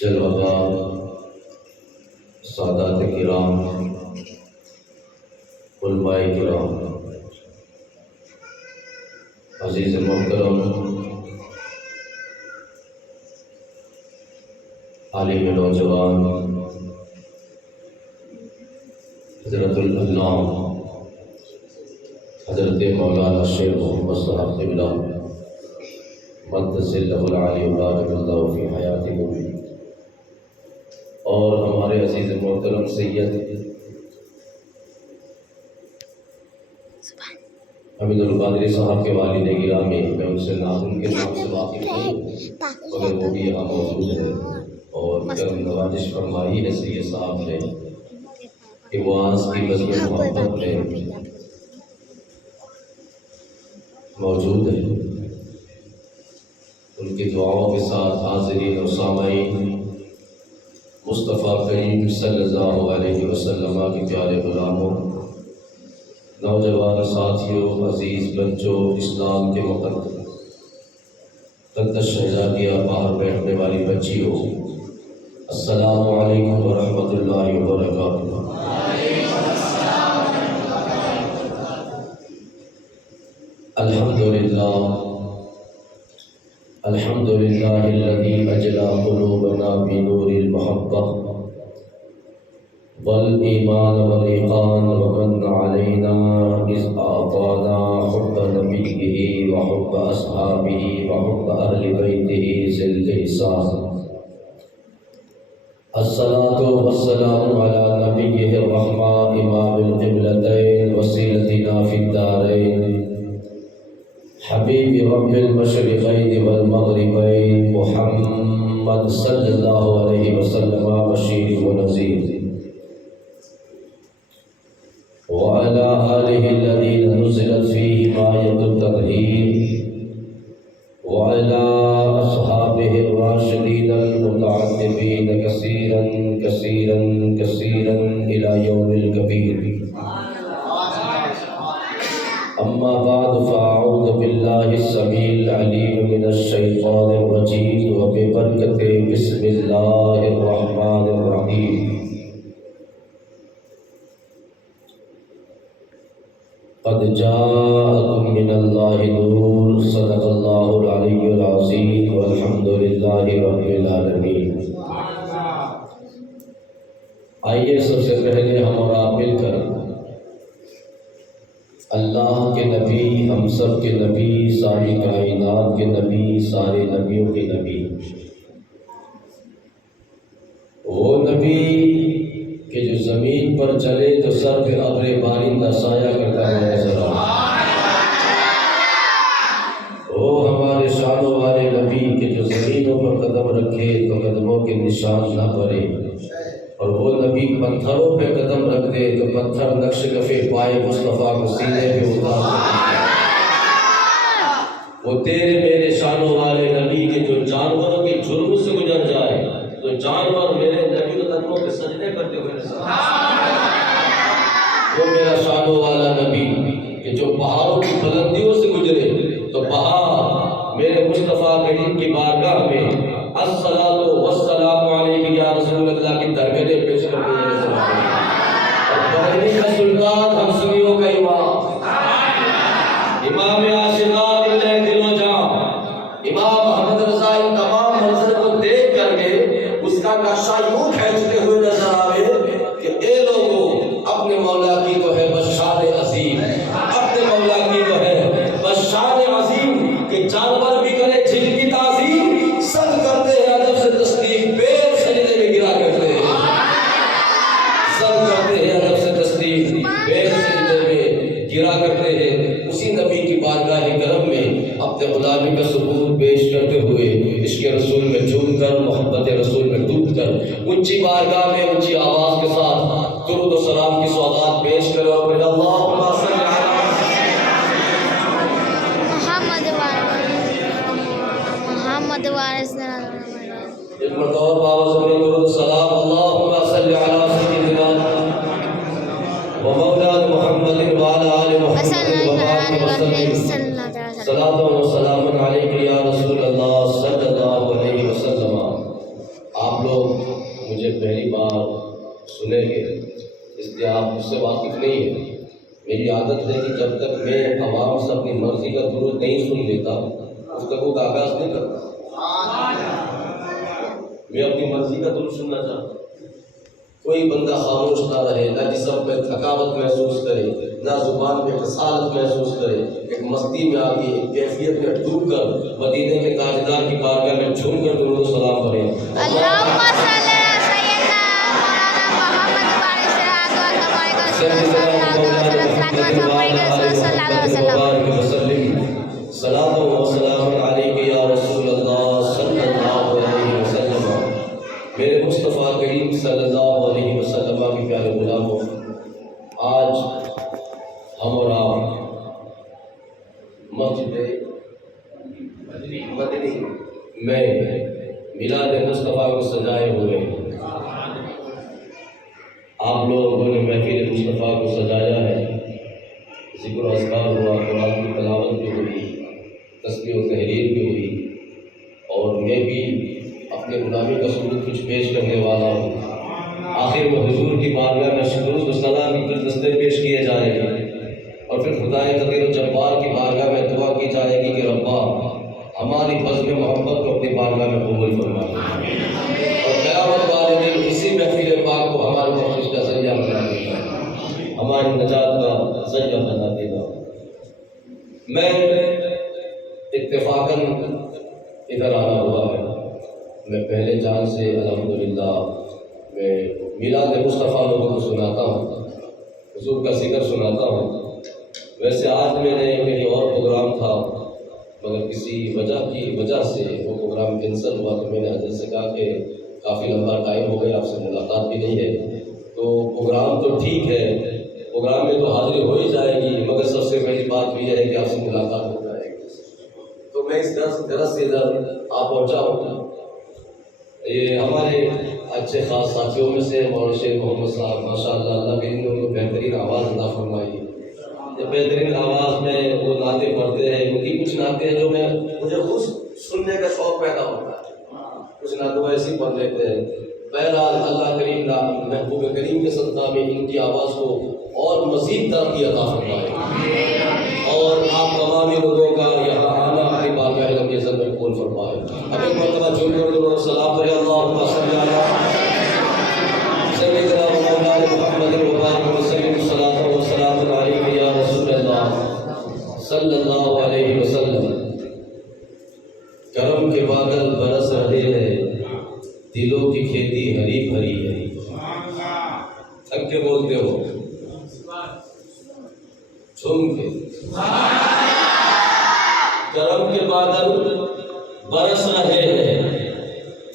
جلوہدار سادات کرام، علماء کرام، عزیز محترم، عالم نوجوان، حضرت العلامہ حضرت مولانا شیخ محمد صاحب قبلہ مقدس اللہ العالی بارک اللہ فی حیاتہ، اور ہمارے عزیز محترم سید حمید القادری صاحب کے والد گرامی، میں ان سے ان کے نام سے واقف ہوں مگر وہ بھی یہاں موجود ہے اور کرم نوازش فرمائی ہے سید صاحب نے کہ وہ آج کی بزم محبت میں موجود ہے۔ ان کی دعاؤں کے ساتھ حاضرین و سامعین، مصطفیٰ کریم صلی اللہ علیہ وسلم کے پیارے غلاموں، نوجوان ساتھیوں، عزیز بچوں، اسلام کے مقدس شہزادیاں، باہر بیٹھنے والی بچیوں، السلام علیکم ورحمۃ اللہ وبرکاتہ۔ الحمد للہ الذی اجلی قلوبنا بنور المحبہ والایمان والیقان ومن علینا اذ اعطانا حب نبیہ وحب اصحابہ وحب اہل بیتہ ذی الاحسان۔ الصلاة والسلام علی نبیہ الرحمہ امام القبلتین وسیلتنا فی الدارین حبیب رب المشرقین والمغربین محمد صلی اللہ علیہ وسلم بشیر و نذیر، وعلى آلہ الذین نزلت فیہم آیۃ التطہیر، وعلى اصحابہ الراشدین المتعدبین کثیرا کثیرا کثیرا الی یوم الکبیر۔ اما بعد فاعوذ باللہ السمیع العلیم من الشیطان الرجیم وببرکۃ بسم اللہ الرحمن الرحیم۔ قد جاءکم من اللہ نور، صدق اللہ العلی العظیم، والحمد للہ رب العالمین۔ آئیے سب سے پہلے ہم اور آپ مل کر اللہ کے نبی، ہم سب کے نبی، ساری کائنات کے نبی، سارے نبیوں کے نبی، وہ نبی کہ جو زمین پر چلے تو سر پہ ابر بارش کا سایہ کرتا ہوا نظر آئے، وہ ہمارے شانوں والے نبی کہ جو زمینوں پر قدم رکھے تو قدموں کے نشان نہ پڑے، اور وہ نبی پتھروں پہ قدم رکھ دے تو پتھر نقش کفے پائے مصطفیٰ کو سینے پہ اتار دے۔ وہ تیرے میرے شانوں والے نبی کے جو جانوروں کے جرم سے گزر جائے تو جانور میرے نبی کے قدموں پہ سجدے کرتے ہوئے نظر آئے۔ وہ میرا شانوں والا نبی کہ جو پہاڑوں کی بلندیوں سے گزرے تو پہاڑ میرے مصطفیٰ کریم کی بارگاہ میں الصلاۃ والسلام علیک یا رسول اللہ کی درگاہ پیش کرتے ہوئے نظر آئے۔ اور بحری کا سلطان، ہم سنیوں کا امام، امام عاشقان دل دل و جان، امام محمد رضا، ان تمام منظر کو دیکھ کر کے اس کا نقشہ یوں کھینچتے ہوئے نظر آئے کہ اے لوگوں، اپنے مولا کی تو ہے بس شان عظیم، اپنے مولا کی تو ہے بس شان عظیم کہ جانور بھی کرے جن کی تعظیم، سب کرتے ہیں ادب سے تصدیق، پیر سجدے میں گرا کرتے ہیں، سب کرتے ہیں ادب سے تصدیق، پیر سجدے میں گرا کرتے ہیں۔ اسی نبی کی بارگاہ کرم میں اپنے غلامی کا ثبوت پیش کرتے ہوئے عشق رسول میں جھوم کر، محبت رسول میں ڈوب کر، اونچی بارگاہ میں اونچی آواز کے ساتھ درود و سلام کی سوغات پیش کرو اور پھر اللہم صل علی محمد ایک مرتبہ بابا زمین درود و سلام، اللہم صل علی سیدنا و مولانا محمد وعلی آل محمد وبارک وسلم، صلاۃ و سلام علیک یا رسول اللہ صلی اللہ سنیں گے، اس لیے آپ اس سے واقف نہیں ہیں۔ میری عادت ہے کہ جب تک میں عوام سے اپنی مرضی کا درود نہیں سن لیتا گفتگو کا آغاز نہیں کرتا۔ میں اپنی مرضی کا درود سننا چاہتا ہوں۔ کوئی بندہ خاموش نہ رہے، نہ جسم میں تھکاوٹ محسوس کرے، نہ زبان میں کسالت محسوس کرے، ایک مستی میں آگے ایک کیفیت میں ڈوب کر مدینے کے تاجدار کی بارگاہ میں جھوم کر درود و سلام پڑھیں۔ اللہم صلی علی سیدنا مولانا محمد بارک صلاۃ و سلام علیک یا رسول اللہ صلی اللہ علیہ وسلم۔ میرے مصطفیٰ کریم صلی اللہ علیہ وسلم کے پیارے غلاموں، آج ہم اور آپ مسجد مدنی میں میلاد مصطفیٰ کو سجائے ہوئے ہیں۔ آپ لوگوں نے محفل مصطفیٰ کو سجایا ہے، ذکر و اذکار ہوا، قرآن کی تلاوت بھی ہوئی، تسبیح و تحلیل بھی ہوئی، اور میں بھی اپنے غلامی کا سلوک کچھ پیش کرنے والا ہوں۔ آخر میں حضور کی بارگاہ میں درود و سلام کی گلدستے پیش کیے جائیں گے، اور پھر خدائے قدیر و جبار کی بارگاہ میں دعا کی جائے گی کہ ربا ہماری بزم محبت کو اپنی بارگاہ میں قبول فرما، اور قیامت والے دن اسی محفل پاک کو ہماری بخشش کا ذریعہ بنا دینا، ہماری نجات کا ذریعہ بنا دینا۔ میں اتفاقاً ادھر آنا ہوا ہے، میں پہلے جان سے الحمدللہ میں میلاد مصطفیٰ لوگوں کو سناتا ہوں، حضور کا ذکر سناتا ہوں۔ ویسے آج میں نے کہیں اور پروگرام تھا، مگر کسی وجہ سے وہ پروگرام کینسل ہوا، تو میں نے حضرت سے کہا کہ کافی لمبا ٹائم ہو گیا، آپ سے ملاقات بھی نہیں ہے، تو پروگرام تو ٹھیک ہے، پروگرام میں تو حاضری ہو ہی جائے گی، مگر سب سے بڑی بات بھی یہ ہے کہ آپ سے ملاقات ہو جائے گی۔ تو میں اس طرح سے ادھر آ پہنچا ہوں۔ یہ ہمارے اچھے خاص ساتھیوں میں سے مولانا شیخ محمد صاحب، ماشاء اللہ، اللہ کے ان کو بہترین آواز عطا فرمائی۔ یہ بہترین آواز میں وہ نعتیں پڑھتے ہیں، ان کی کچھ نعتیں جو مجھے خود سننے کا شوق پیدا ہوتا ہے، کچھ نعتیں ایسی پڑھ لیتے ہیں۔ بہرحال اللہ کریم محبوب کریم کے صدقہ میں ان کی آواز کو اور مزید ترقی عطا فرمائے، اور آپ تمام لوگوں کا یہاں آنا اپنی بارگاہ علم کے میں قبول فرمائے۔ اب ایک مرتبہ جھوم کر درود و سلام پڑھیں، اللہم صلی علی سیدنا مولانا محمد وبارک وسلم، صلاۃ و سلام علیک یا رسول اللہ صلی اللہ علیہ وسلم۔ کرم کے بادل برس رہے ہیں، دلوں کی کھیتی ہری بھری ہے۔ تھک کے بولتے ہو، جھوم کے۔ کرم کے بادل برس رہے ہیں،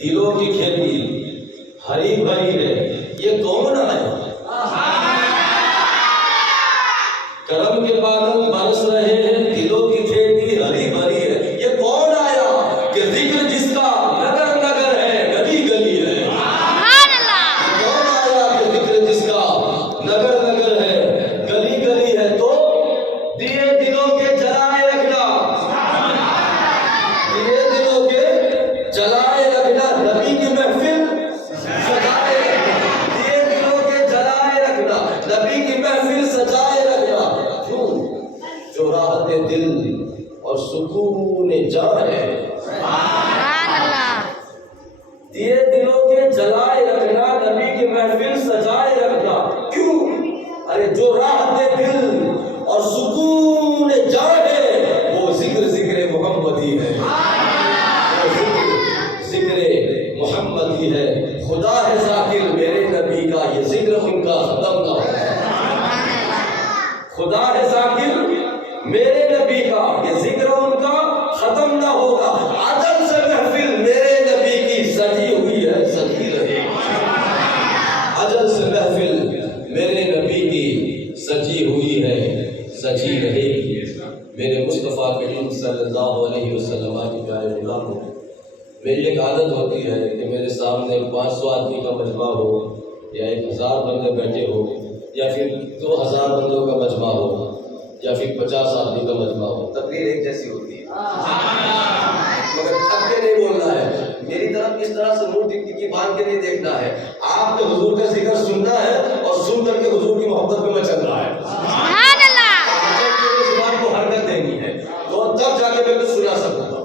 دلوں کی کھیتی ہری بھری ہے، یہ کون آیا؟ کرم کے بادل برس رہے ہیں، دلوں کی کھیتی ہری بھری ہے، یہ کون آیا کہ ذکر جس کا نگر نگر ہے، گلی گلی ہے۔ کون آیا کہ ذکر جس کا نگر نگر ہے، گلی گلی ہے، تو دیے دلوں کے جلائے رکھنا، دیے دلوں کے جلائے رکھنا، نبی کی محفل سجائے رکھنا، دیے دلوں کے جلائے رکھنا، نبی کی محفل سجائے رکھنا، جو راحت دل اور سکون جان ہے، دیے دلوں کے جلائے رکھنا، نبی کی محفل سجائے رکھنا۔ کیوں؟ ارے جو راحت دل اور سکون جان ہے وہ ذکر محمدی ہے، وہ ذکر محمدی ہے۔ خدا ہے ذاکر میرے نبی کا، یہ ذکر ان کا ختم نہ ہوگا۔ خدا ہے ذاکر میرے نبی کا، یہ ذکر ان کا ختم نہ ہوگا۔ عدل سے محفل میرے نبی کی سجی ہوئی ہے، سجی رہے گی۔ عدل سے محفل میرے نبی کی سجی ہوئی ہے، سجی رہے گی۔ میرے مصطفیٰ کریم صلی اللہ علیہ وسلم کی پیارے غلاموں، میری ایک عادت ہوتی ہے کہ میرے سامنے 500 آدمی کا مجمع ہو، یا 1000 بندے بیٹھے ہو، یا پھر 2000 بندوں کا مجمع ہو، یا پھر 50 آدمی کا مجمع ہو، تقریر ایک جیسی ہوتی ہے، مگر تھک کے نہیں بولنا ہے۔ میری طرف اس طرح سے منہ ٹکٹکی باندھ کے نہیں دیکھنا ہے. آپ نے حضور کا ذکر سننا ہے اور سن کر کے حضور کی محبت میں مچلنا ہے. سبحان اللہ. زبان کو حرکت دینی ہے تو تب جا کے میں کچھ سنا سکوں گا.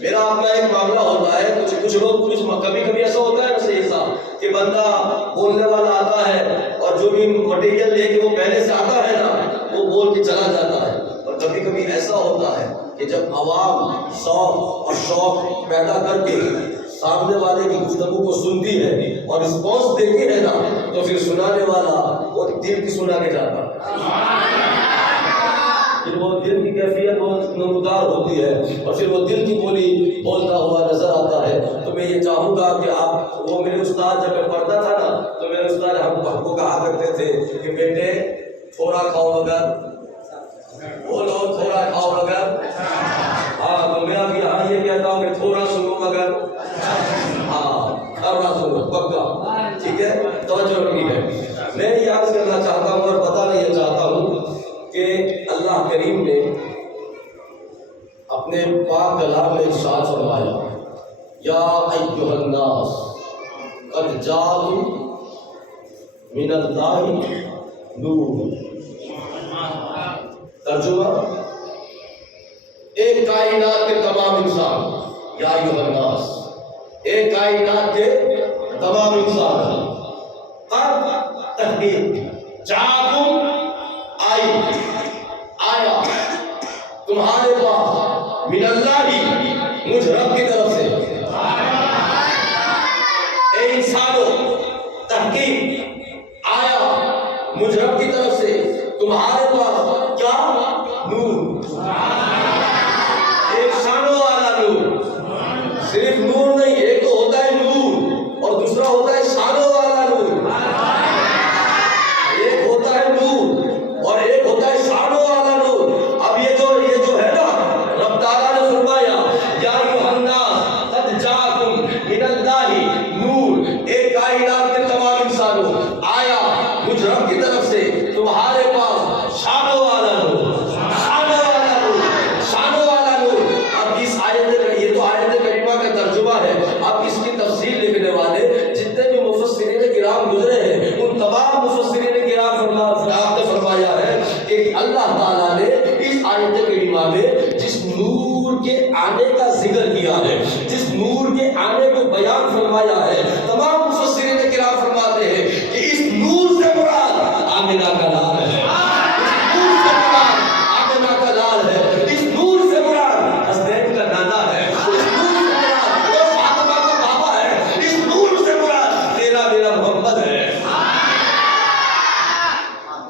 میرا اپنا ایک معاملہ ہوتا ہے. کچھ لوگ کبھی کبھی ایسا ہوتا ہے نا صحیح صاحب کہ بندہ بولنے والا آتا ہے اور جو بھی مٹیریل لے کے وہ پہلے سے آتا ہے نا وہ بول کے چلا جاتا ہے. اور کبھی کبھی ایسا ہوتا ہے کہ جب عوام شوق اور شوق پیدا کر کے سامنے والے کی گفتگو کو سنتی ہے اور رسپانس دیتی ہے نا تو پھر سنانے والا وہ دل کی سنا کے جاتا ہے. پھر وہ دل کی کیفیت بہت نمودار ہوتی ہے اور پھر وہ دل کی بولی بولتا ہوا نظر آتا ہے. تو میں یہ چاہوں گا کہ آپ وہ میرے استاد جب میں پڑھتا تھا نا تو میرے استاد ہم کو کہا کرتے تھے کہ بیٹے تھوڑا کھاؤ مگر بولو تھوڑا کھاؤ مگر. ہاں تو میں اب یہاں یہ کہتا ہوں کہ تھوڑا سنو مگر ہاں سنو پکا. ٹھیک ہے توجہ رکھنی ہے. میں یہ عرض کرنا چاہتا ہوں اور بتانا یہ چاہتا ہوں کہ اللہ کریم نے اپنے پاک کلام میں ارشاد فرمایا یا ایھا الناس قد جاءکم من اللہ نور. ترجمہ ایک کائنات کے تمام انسان یا ایھا الناس ایک کائنات کے تمام انسان قد تحقیق جاءکم آیا تمہارے پاس من اللہ مجھ رب کی طرف سے. اے انسانوں تحقیق آیا مجھ رب کی طرف سے تمہارے پاس کیا نور. ایک شانوں والا نور. صرف نور نہیں ایک تو ہوتا ہے نور اور دوسرا ہوتا ہے شانوں والا نور. ایک ہوتا ہے نور اور ایک ہوتا ہے شانوں والا نور. اب یہ جو ہے نا رب تعالیٰ نے فرمایا یا ایھا الناس قد جاءکم من اللہ نور. ایک کائنات کے تمام انسانوں آیا مجھ رب کی طرف سے تمہارے پاس شانوں والا نور. شانوں والا نور. شانوں والا نور. اب اس آیت یہ تو آیت کریمہ کا ترجمہ ہے. اب اس کی تفسیر لکھنے والے جتنے بھی مفسرین کرام گزرے ہیں ان تمام مفسرین کرام آپ نے فرمایا ہے کہ اللہ تعالیٰ نے اس آیت کریمہ میں جس نور کے آنے کا ذکر کیا ہے جس نور کے آنے کو بیان فرمایا ہے تمام مفسرین کرام فرماتے ہیں کہ اس نور سے مراد آمنہ کا لال ہے. اس نور سے مراد آمنہ کا لال ہے. اس نور سے مراد حسنین کا نانا ہے. اس نور سے مراد وہ فاطمہ کا بابا ہے. اس نور سے مراد تیرا میرا محمد ہے.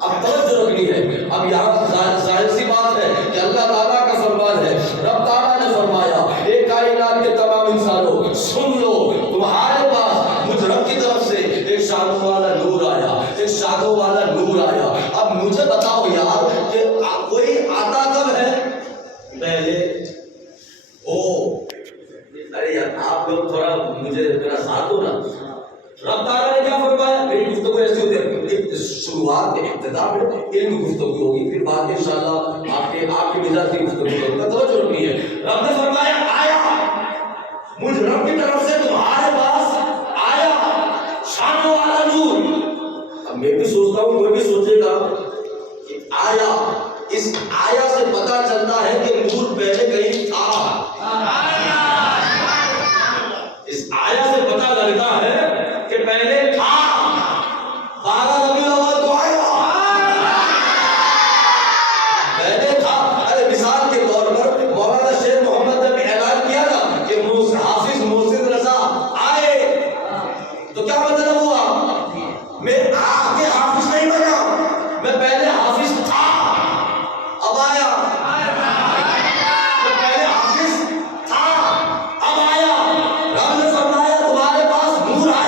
اب توجہ رکھنی ہے. اب یہاں ظاہر سی بات ہے کہ اللہ تعالیٰ کا فرمان ہے. رب تعالیٰ نے فرمایا ایک کائنات کے تمام انسانوں سن لو تمہارے پاس مجھ رب کی طرف سے ایک شانوں والا نور آیا. ایک شانوں والا نور آیا. اب مجھے بتاؤ یار کہ کوئی آتا کب ہے پہلے ارے یار آپ لوگ تھوڑا مجھے میرا ساتھ دو نا. رب تعالیٰ نے کیا فرمایا. میری گفتگو ایسی ہوتی ہے شروعات میں ابتدا میں علم گفتگو ہوگی پھر بعد میں انشاءاللہ آپ کے مزاج کی گفتگو کروں گا. توجہ رکھنی ہے. رب نے فرمایا آیا مجھ رب کی طرف سے تمہارے پاس آیا شانوں والا نور. اب میں بھی سوچتا ہوں کوئی بھی سوچے گا کہ آیا اس آیا سے پتہ چلتا ہے کہ نور پہلے کہیں تھا. اس آیا سے پتہ لگتا ہے کہ پہلے تھا. 12 ربیع الاول تو آیا پہلے تھا. ارے مثال کے طور پر مولانا شیخ محمد نے بھی اعلان کیا نا کہ حافظ محسن رضا آئے تو کیا مطلب ہوا میں آگے حافظ نہیں بنا میں پہلے حافظ تھا اب آیا. میں پہلے حافظ تھا اب آیا. رب نے فرمایا تمہارے پاس نور آیا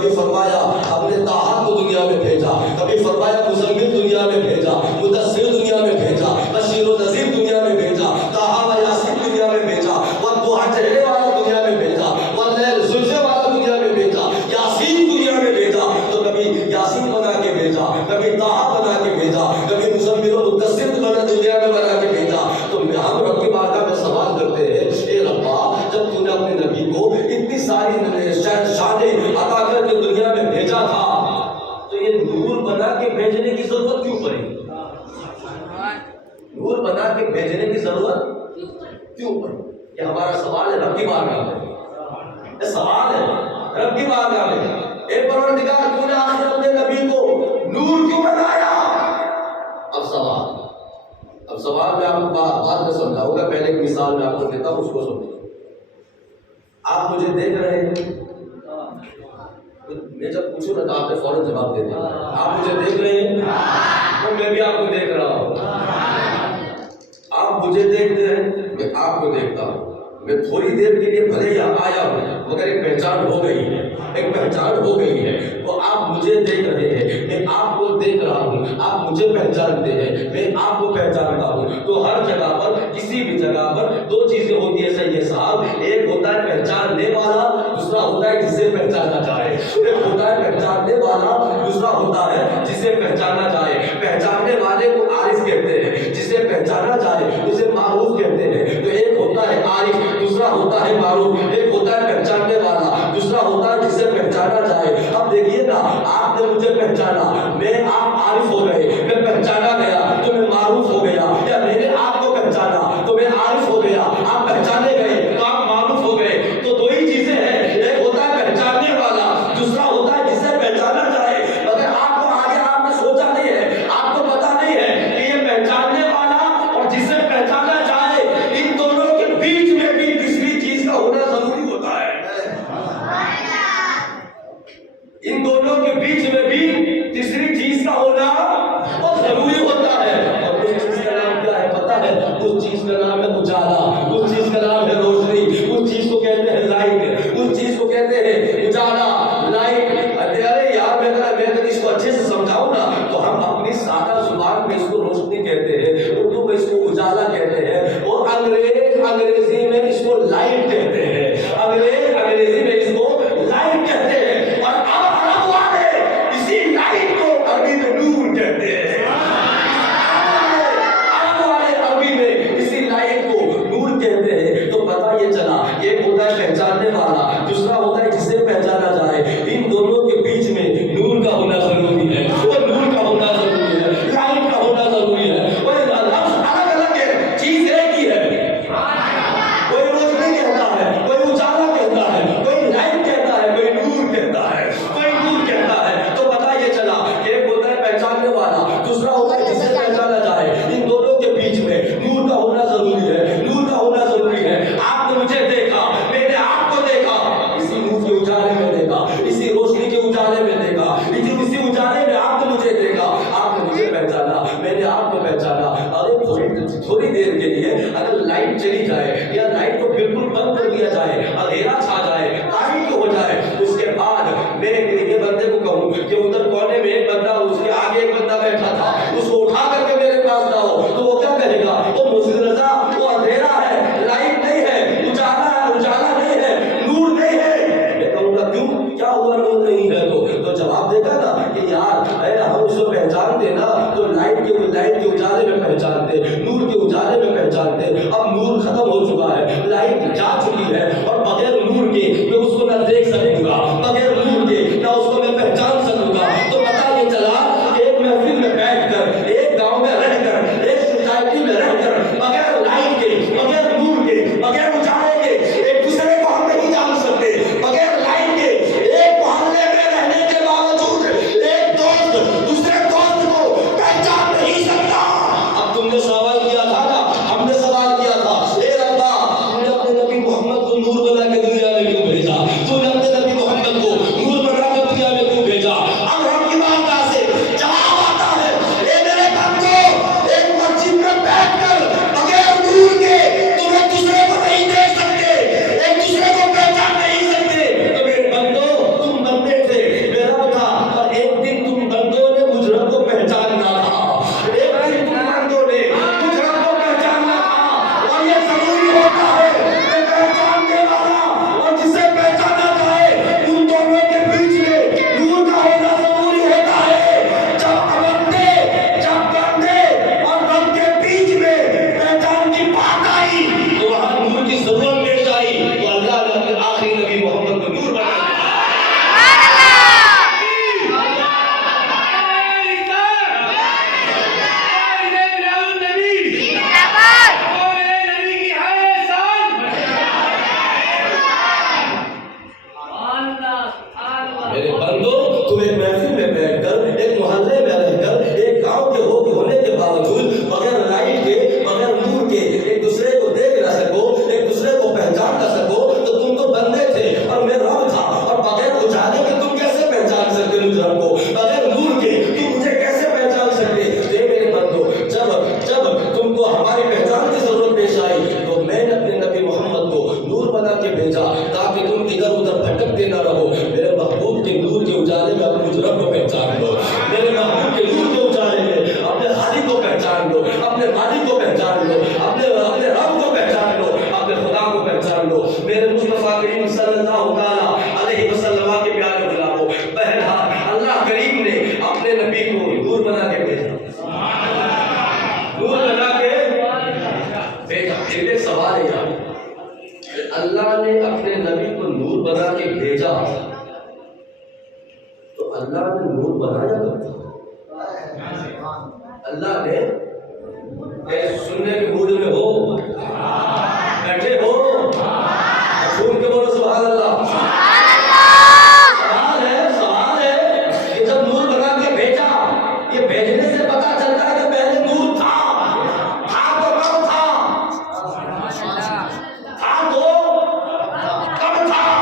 کبھی فرمایا ہم نے طٰہٰ کو دنیا میں بھیجا، کبھی فرمایا مزمل دنیا میں بھیجا، مدثر دنیا میں بھیجا، بشیر و نذیر دنیا میں بھیجا، طٰہٰ و یاسین دنیا میں بھیجا، والضحیٰ چہرے والا دنیا میں بھیجا، واللیل زلزلے والا دنیا میں بھیجا، یاسین دنیا میں بھیجا۔ تو کبھی یاسین بنا کے بھیجا، کبھی طٰہٰ بنا کے بھیجا، کبھی مزمل و مدثر دنیا میں بنا کے بھیجا۔ تو ہم رب کی بارگاہ میں سوال کرتے ہیں، اے ربا جب تو نے اپنے نبی کو اتنی ساری شانیں عطا کر کے دنیا میں بھیجا تھا تو یہ نور بنا کے بھیجنے کی ضرورت کیوں پڑی؟ نور بنا کے بھیجنے کی ضرورت کیوں پڑی؟ یہ ہمارا سوال ہے رب کی بارگاہ میں، یہ سوال ہے رب کی بارگاہ میں، اے پروردگار تو نے آخر اپنے نبی کو نور کیوں بنایا؟ اب سوال میں آپ کو بات میں سمجھاؤں گا، پہلے ایک مثال میں آپ کو دیتا ہوں، اس کو سمجھیں۔ آپ مجھے دیکھ رہے ہیں، میں جب پوچھوں نا تو آپ نے فوراً جواب دے دیں۔ آپ مجھے دیکھ رہے ہیں اور میں بھی آپ کو دیکھ رہا ہوں، آپ مجھے دیکھتے ہیں میں آپ کو دیکھتا ہوں۔ میں تھوڑی دیر کے لیے بھلے ہی آیا ہوں مگر ایک پہچان ہو گئی ہے، ایک پہچان ہو گئی ہے۔ تو آپ مجھے دیکھ رہے ہیں، میں آپ کو دیکھ رہا ہوں، آپ مجھے پہچانتے ہیں، میں آپ کو پہچانتا ہوں۔ تو ہر جگہ پر کسی بھی جگہ پر دو چیزیں ہوتی ہیں سید صاحب، ایک ہوتا ہے پہچاننے والا، دوسرا ہوتا ہے جسے پہچانا جائے۔ ایک ہوتا ہے پہچاننے والا، دوسرا ہوتا ہے جسے پہچانا جائے۔ پہچاننے والے کو عارف کہتے ہیں، جسے پہچانا جائے اسے معروف کہتے ہیں۔ تو ایک ہوتا ہے عارف، دوسرا ہوتا ہے معروف۔ ایک ہوتا ہے پہچاننے والا، دوسرا ہوتا ہے جسے پہچانا جائے۔ اب دیکھیے نا، آپ نے مجھے پہچانا، میں آپ عارف ہو گئے، میں پہچانا گیا تو میں معروف ہو گیا، یا میں نے آپ کو پہچانا تو میں عارف ہو گیا، آپ پہچانے گئے تو آپ معروف ہو گئے۔ تو دو ہی چیزیں ہیں، ایک ہوتا ہے پہچاننے والا، دوسرا ہوتا ہے جسے پہچانا جائے۔ مگر آپ کو آگے آپ نے سوچا نہیں ہے، آپ کو پتا نہیں ہے کہ یہ پہچاننے والا اور جسے پہچانا جائے ان دونوں کے بیچ میں بھی تیسری چیز کا ہونا ضروری ہوتا ہے۔ ان دونوں کے بیچ میں بھی تیسری چیز کا ہونا بہت ضروری ہوتا ہے۔ اور اس چیز کا نام کیا ہے پتا ہے؟ اس چیز کا نام ہے اجالا، اس چیز کا نام ہے روشنی، اس چیز کو کہتے ہیں لائٹ، اس چیز کو کہتے ہیں اجالا، لائٹ۔ ارے یار میں اگر اس کو اچھے سے سمجھاؤں نا تو ہم اپنی سادہ زبان میں اس کو روشنی کہتے ہیں، اردو میں اس کو اجالا کہتے ہیں، اور انگریزی میں اس کو لائٹ کہتے ہیں، انگریزی میں اس کو لائٹ کہتے ہیں، اور عرب والے اسی لائٹ کو عربی میں نور کہتے ہیں۔ عرب والے عربی میں اسی لائٹ کو نور کہتے ہیں۔ تو پتہ یہ چلا، ایک ہوتا ہے پہچاننے والا، دوسرا ہوتا ہے جسے پہچانا جائے۔ ان دونوں کے بیچ میں نور کا ہونا ضروری ہے، اور نور کا ہونا ضروری ہے، لائٹ کا ہونا ضروری ہے۔ اور لفظ الگ الگ ہے، چیز ایک ہی ہے۔ کوئی روشنی کہتا ہے، کوئی اجالا کہتا ہے، کوئی لائٹ کہتا ہے، کوئی نور کہتا ہے، کوئی نور کہتا ہے۔ تو پتہ یہ چلا کہ ایک ہوتا ہے پہچاننے والا، دوسرا ہوتا ہے جسے پہچانا جائے۔ ان دونوں کے بیچ میں نور کا ہونا ضروری ہے، نور کا ہونا ضروری ہے۔ آپ نے مجھے دیکھا، میں نے آپ کو دیکھا، اسی نور کے اجالے میں دیکھا، اسی روشنی کے اجالے میں دیکھا، اسی اجالے میں آپ نے مجھے دیکھا، آپ نے مجھے پہچانا، میں نے آپ کو پہچانا۔ ارے تھوڑی دیر کے لیے اگر لائٹ چلی جائے یا لائٹ کو بالکل بند کر دیا جائے، اندھیرا چھا جائے، تاریکی ہو جائے، اس کے بعد میں یہ بندے کو کہوں کہ ادھر کونے میں ایک بندہ، اس کے آگے ایک بندہ بیٹھا تھا، اس کو اٹھا کر کے میرے پاس لاؤ، تو وہ کیا کہے گا؟ وہ مسجد رضا، وہ اندھیرا ہے، لائٹ نہیں ہے، اجالا ہے، اجالا نہیں ہے، نور نہیں ہے۔ میں کہوں گا کیوں؟ کیا ہوا نور نہیں ہے؟ تو جواب دے گا نا کہ یار ہم اس کو پہچانتے نا تو لائٹ کے اجالے میں پہچانتے، نور کے اجالے میں پہچانتے۔ اب نور ختم ہو چکا ہے، لائٹ جا چکی ہے، اور بغیر نور کے میں اس کو نہ دیکھ سکوں گا، بغیر نور کے نہ اس کو میں پہچان سکوں گا۔ تو پتہ یہ چلا کہ ایک محفل میں بیٹھ کر، ایک گاؤں میں رہ کر، ایک سوسائٹی میں رہ کر، بغیر لائٹ کے، بغیر نور کے، بغیر اجالے کے ایک دوسرے کو ہم نہیں جان سکتے۔ بغیر لائٹ کے ایک محلے میں رہنے کے باوجود ایک دوست دوسرے دوست کو پہچان نہیں سکتا۔ اب تم نے سوال کیا تھا نا مجھ رب کو پہچان لو، میرے محبوب کے نور کے اجالے میں اپنے خالق کو پہچان لو، اپنے مالک کو پہچان لو، اپنے رب کو پہچان لو، اپنے خدا کو پہچان لو، میرے مصطفیٰ کریم صلی اللہ علیہ وسلم کے پیارے غلاموں۔ بہرحال اللہ کریم نے اپنے نبی کو نور بنا کے بھیجا، نور بنا کے بھیجا۔ پھر ایک سوال ہے یار، اللہ نے اپنے نبی کو نور بنا کے بھیجا تو اللہ نے نور بنایا کب تھا؟ اللہ نے سننے کے موڈ میں ہو، بیٹھے ہو، جھوم کے بولو سبحان اللہ۔ سوال ہے کہ جب نور بنا کے بھیجا، یہ بھیجنے سے پتا چلتا ہے کہ پہلے نور تھا تو کب تھا؟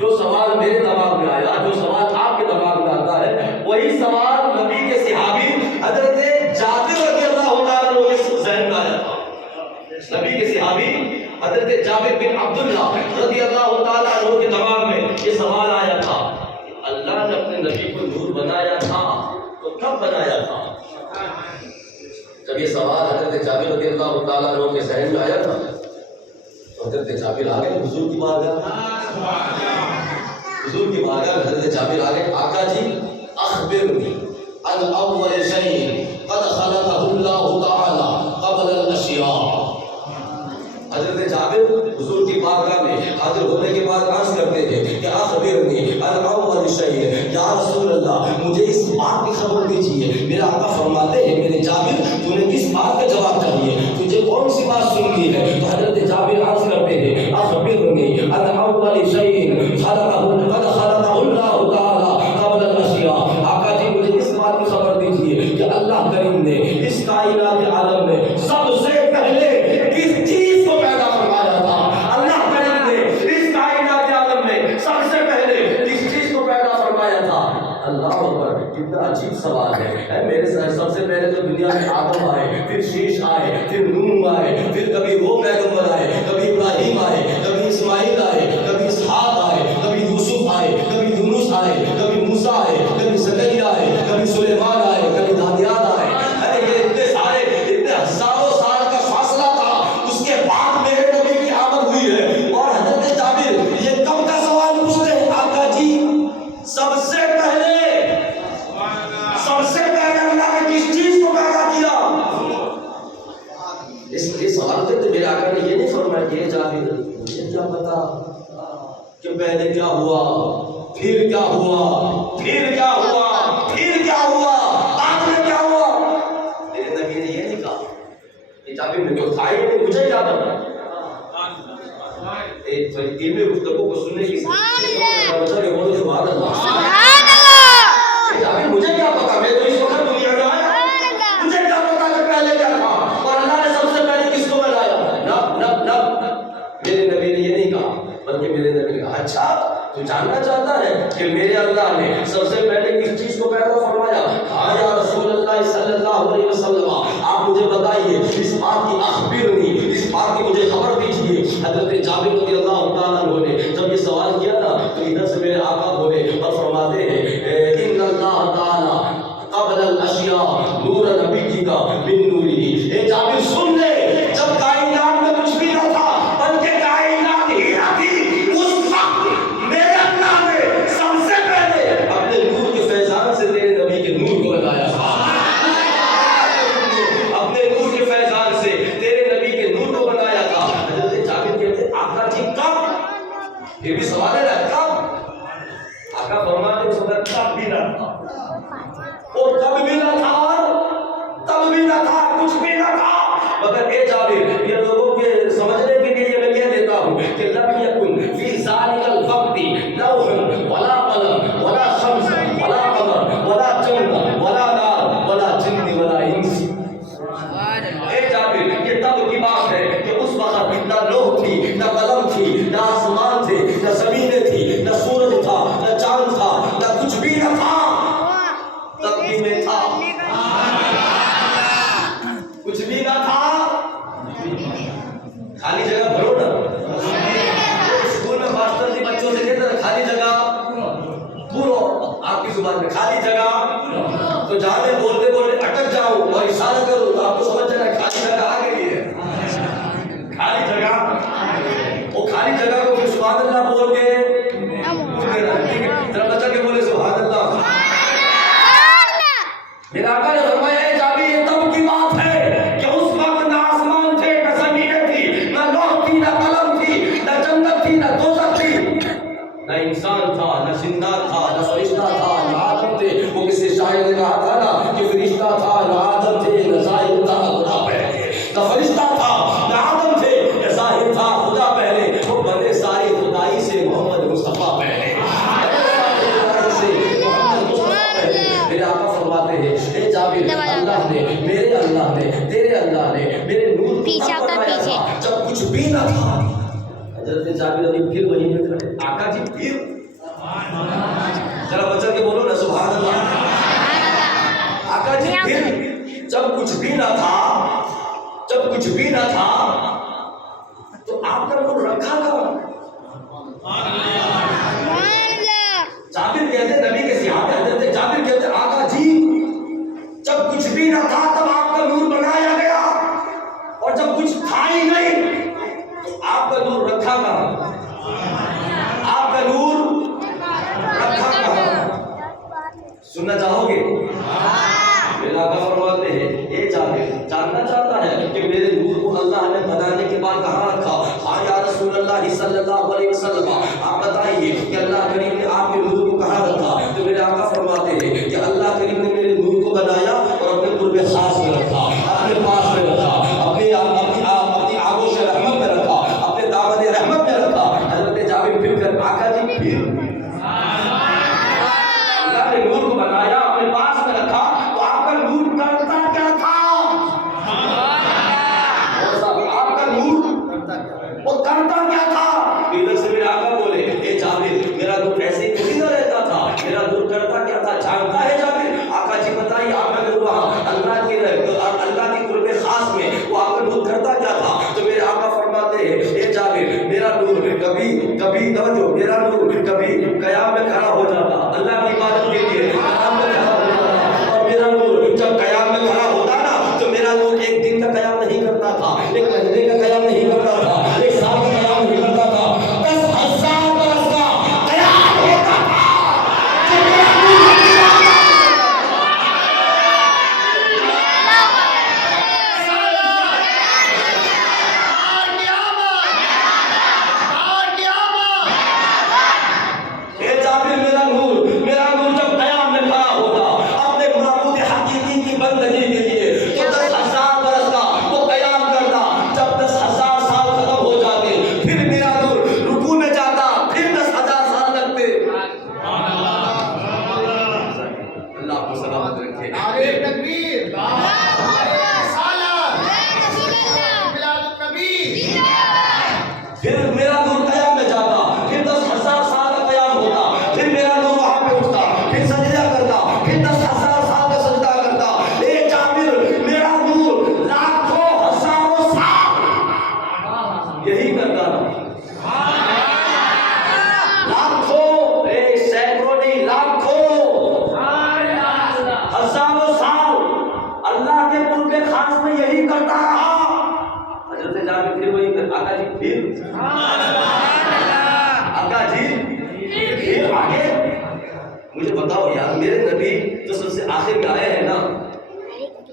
جو سوال میرے دماغ میں آیا، جو سوال آپ کے دماغ میں آتا ہے، وہی سوال نبی کے صحابی حضرت جابر رضی اللہ تعالیٰ عنہ کے ذہن میں آیا تھا۔ نبی کے صحابی حضرت جابر بن عبداللہ رضی اللہ تعالیٰ عنہ کے دماغ میں یہ سوال آیا تھا، اللہ نے اپنے نبی کو نور بنایا تھا تو کب بنایا تھا؟ جب یہ سوال حضرت جابر رضی اللہ تعالیٰ عنہ کے ذہن میں آیا تھا تو حضرت جابر آ گئے حضور کی بارگاہ، حضور کی بارگاہ میں حضرت جابر آ گئے، آقا جی اخبرنی عن اول شیء قد خلقہ اللہ تعالی قبل الاشیاء۔ حضرت جابر حضور کی بارگاہ میں حاضر ہونے کے بعد عرض کرتے تھے کہ اخبرنی عن اول شیء، یا رسول اللہ مجھے اس بات کی خبر دیجیے۔ میرا آقا فرماتے ہیں میرے جابر تمہیں کس بات کا جواب چاہیے، تجھے کون سی بات سننی ہے؟ تو حضرت جابر عرض کرتے ہیں اخبرنی عن اول شیء قد خلقہ اللہ تعالی قبل الاشیاء۔ آقا جی مجھے اس بات کی خبر دیجیے کہ اللہ کریم نے اس کائنات عالم میں سب سے پہلے کس چیز کو پیدا فرمایا تھا؟ اللہ کریم نے اس کائنات عالم میں سب سے پہلے کس چیز کو پیدا فرمایا تھا؟ اللہ اکبر، کتنا عجیب سوال ہے۔ میرے سب سے پہلے تو دنیا میں آدم آئے، پھر شیش آئے، پھر نوح آئے، پھر کبھی وہ پیغمبر آئے، کبھی ابراہیم آئے، کبھی اسماعیل آئے، کبھی اسحاق آئے، کبھی یوسف آئے، کبھی یونس آئے، کبھی موسیٰ آئے، کبھی زکریا آئے، کبھی سلیمان آئے، کبھی دانیال آئے۔ یہ اتنے سارے، اتنے ہزاروں سال کا فاصلہ تھا، اس کے بعد میرے نبی کی آمد ہوئی ہے۔ اور حضرت جابر یہ کب کا سوال پوچھتے ہیں؟ آقا جی سب سے پہلے اللہ نے کس چیز کو پیدا کیا؟ اس سوال پہ تو میرے آقا نے یہ نہیں فرمایا کہ جابر مجھے کیا پتا کہ پہلے کیا ہوا، پھر کیا ہوا، پھر کیا ہوا، پھر کیا ہوا، بعد میں کیا ہوا۔ میرے نبی نے یہ نہیں کہا کہ جابر میں تو تھا ہی نہیں، مجھے کیا پتا۔ ایک علمی گفتگو کو سننے کی سبحان اللہ، جابر مجھے کیا پتا، میں تو اس وقت دنیا میں آیا، مجھے کیا پتا کہ پہلے کیا تھا اور اللہ نے سب سے پہلے کس کو بنایا۔ نہ میرے نبی نے یہ نہیں کہا، بلکہ میرے نبی نے کہا اچھا تو جاننا چاہتا ہے کہ میرے اللہ نے سب سے پہلے کس چیز کو پیدا فرمایا؟ ہاں یا رسول اللہ صلی اللہ علیہ وسلم آپ مجھے بتائیے، اس بات کی اخبرنی، اس بات کی مجھے خبر دیجیے۔ حضرت جابر رضی اللہ تعالیٰ عنہ نے جب یہ سوال کیا تھا تو ادھر سے میرے آقا بولے اور فرماتے ہیں ان اللہ تعالی قبل الاشیاء نور نبی کا من نوری۔ اے جابر سن لے، جب کائنات میں کچھ بھی نہ تھا بلکہ کائنات ہی نہ تھی، اس وقت میرے اللہ نے سب سے پہلے اپنے نور کے فیضان سے تیرے نبی کے نور کو بنایا تھا۔ اپنے نور کے فیضان سے تیرے نبی کے نور کو بنایا تھا۔ حضرت جابر کہتے ہیں آقا جی کب؟ یہ بھی سوال ہے کب؟ آقا فرماتے ہیں کب بھی نہ تھا، اور کب بھی نہ تھا، تب بھی نہ تھا، کچھ بھی نہ تھا، مگر اے جابر یہ لوگوں کے سمجھنے کے لیے میں کہہ دیتا ہوں کہ لم یکن فی ذالک الوقت لوح ولا قلم ولا شمس ولا قمر ولا جنہ ولا نار ولا جن ولا انس۔ اے جابر یہ تب کی بات ہے کہ اس وقت نہ لوح تھی، نہ قلم تھی، نہ آسمان تھے، نہ زمینیں تھی، نہ سورج تھا، نہ چاند تھا، نہ کچھ بھی نہ تھا، زبان میں خالی جگہ، تو جہاں میں بولتے بولتے اٹک جاؤں اور اشارہ کروں تو آپ کو سمجھ جانا خالی جگہ آ گئی ہے، خالی جگہ، وہ خالی جگہ کو پھر سبحان اللہ بول کے ذرا بچہ کے بولے سبحان اللہ۔ میرے آقا نے فرمایا اے جابر یہ تب کی بات ہے کہ اس وقت نہ آسمان تھے نہ زمینیں تھی، نہ لوح تھی نہ قلم تھی، نہ جنت تھی نہ دوزخ تھی، نہ انسان تھا نہ زندہ تھا نہ فرشتہ تھا نہ آدم تھے۔ وہ کسی شاعر نے کہا تھا نا کہ فرشتہ تھا نہ آدم تھے نہ ظاہر تھا خدا پہلے، نہ فرشتہ تھا نہ آدم تھے نہ ظاہر تھا خدا پہلے، وہ بنے ساری خدائی سے محمد مصطفیٰ پہلے، میرے آقا فرماتے ہیں اے جابر اللہ نے میرے اللہ نے تیرے اللہ نے میرے نور کو بنایا تھا جب کچھ بھی نہ تھا۔ حضرت جابر علی پھر وہیں پہ کھڑے، آقا جی پھر ذرا بچہ کے بولو نا سبحان اللہ۔ آقا جی پھر جب کچھ بھی نہ تھا، جب کچھ بھی نہ تھا تو آپ کا نور رکھا کہاں؟ جابر کہتے نبی کے صحابہ حضرت جابر کہتے آقا جی جب کچھ بھی نہ تھا تب آپ کا نور بنایا گیا، اور جب کچھ تھا ہی نہیں تو آپ کا نور رکھا کہاں؟ آپ کا نور رکھا کہاں؟ سننا چاہو گے؟ میرا آقا فرماتے ہیں اے جابر جاننا چاہتا ہے کہ میرے نور کو اللہ نے بنانے کے بعد کہاں رکھا؟ ہاں یا رسول اللہ صلی اللہ علیہ وسلم آپ بتائیے کہ اللہ کریم نے آپ کے نور کو کہاں رکھا؟ تو میرے آقا فرماتے ہیں کہ اللہ کریم نے میرے نور کو بنایا اور اپنے قرب خاص میں رکھا، اپنے پاس میں رکھا، اپنی آغوش رحمت میں رکھا، اپنے دامن رحمت میں رکھا۔ حضرت جابر پھر کر آقا جی پھر اللہ نے نور کو بنایا اپنے پاس میں رکھا تو آپ کا نور کرتا کیا تھا؟ آپ کا نور وہ کرتا کیا تھا؟ ادھر سے میرے آقا بولے اے جابر میرا نور ایسے ہی نہیں رہتا تھا، میرا نور کرتا کیا تھا جانتا ہے جابر؟ آقا جی بتائیے آپ کا نور وہاں اللہ کی قرب خاص میں وہ آپ کا نور کرتا کیا تھا؟ تو میرے آقا فرماتے ہیں اے جابر میرا نور کبھی توجہ میرا نور کبھی قیام میں کھڑا ہو جاتا اللہ کی عبادت کے لیے، قیام میں کھڑا ہو جاتا، اور میرا نور جب قیام میں کھڑا ہوتا نا تو میرا نور ایک دن کا قیام نہیں کرتا تھا، ایک مہینے کا قیام نہیں کرتا تھا، ایک سال کا قیام نہیں کرتا تھا، 10,000 برس کا قیام ہوتا تھا کہ میرا نور مجھے بتاؤ یار میرے نبی جو سب سے آخر میں آئے ہیں نا،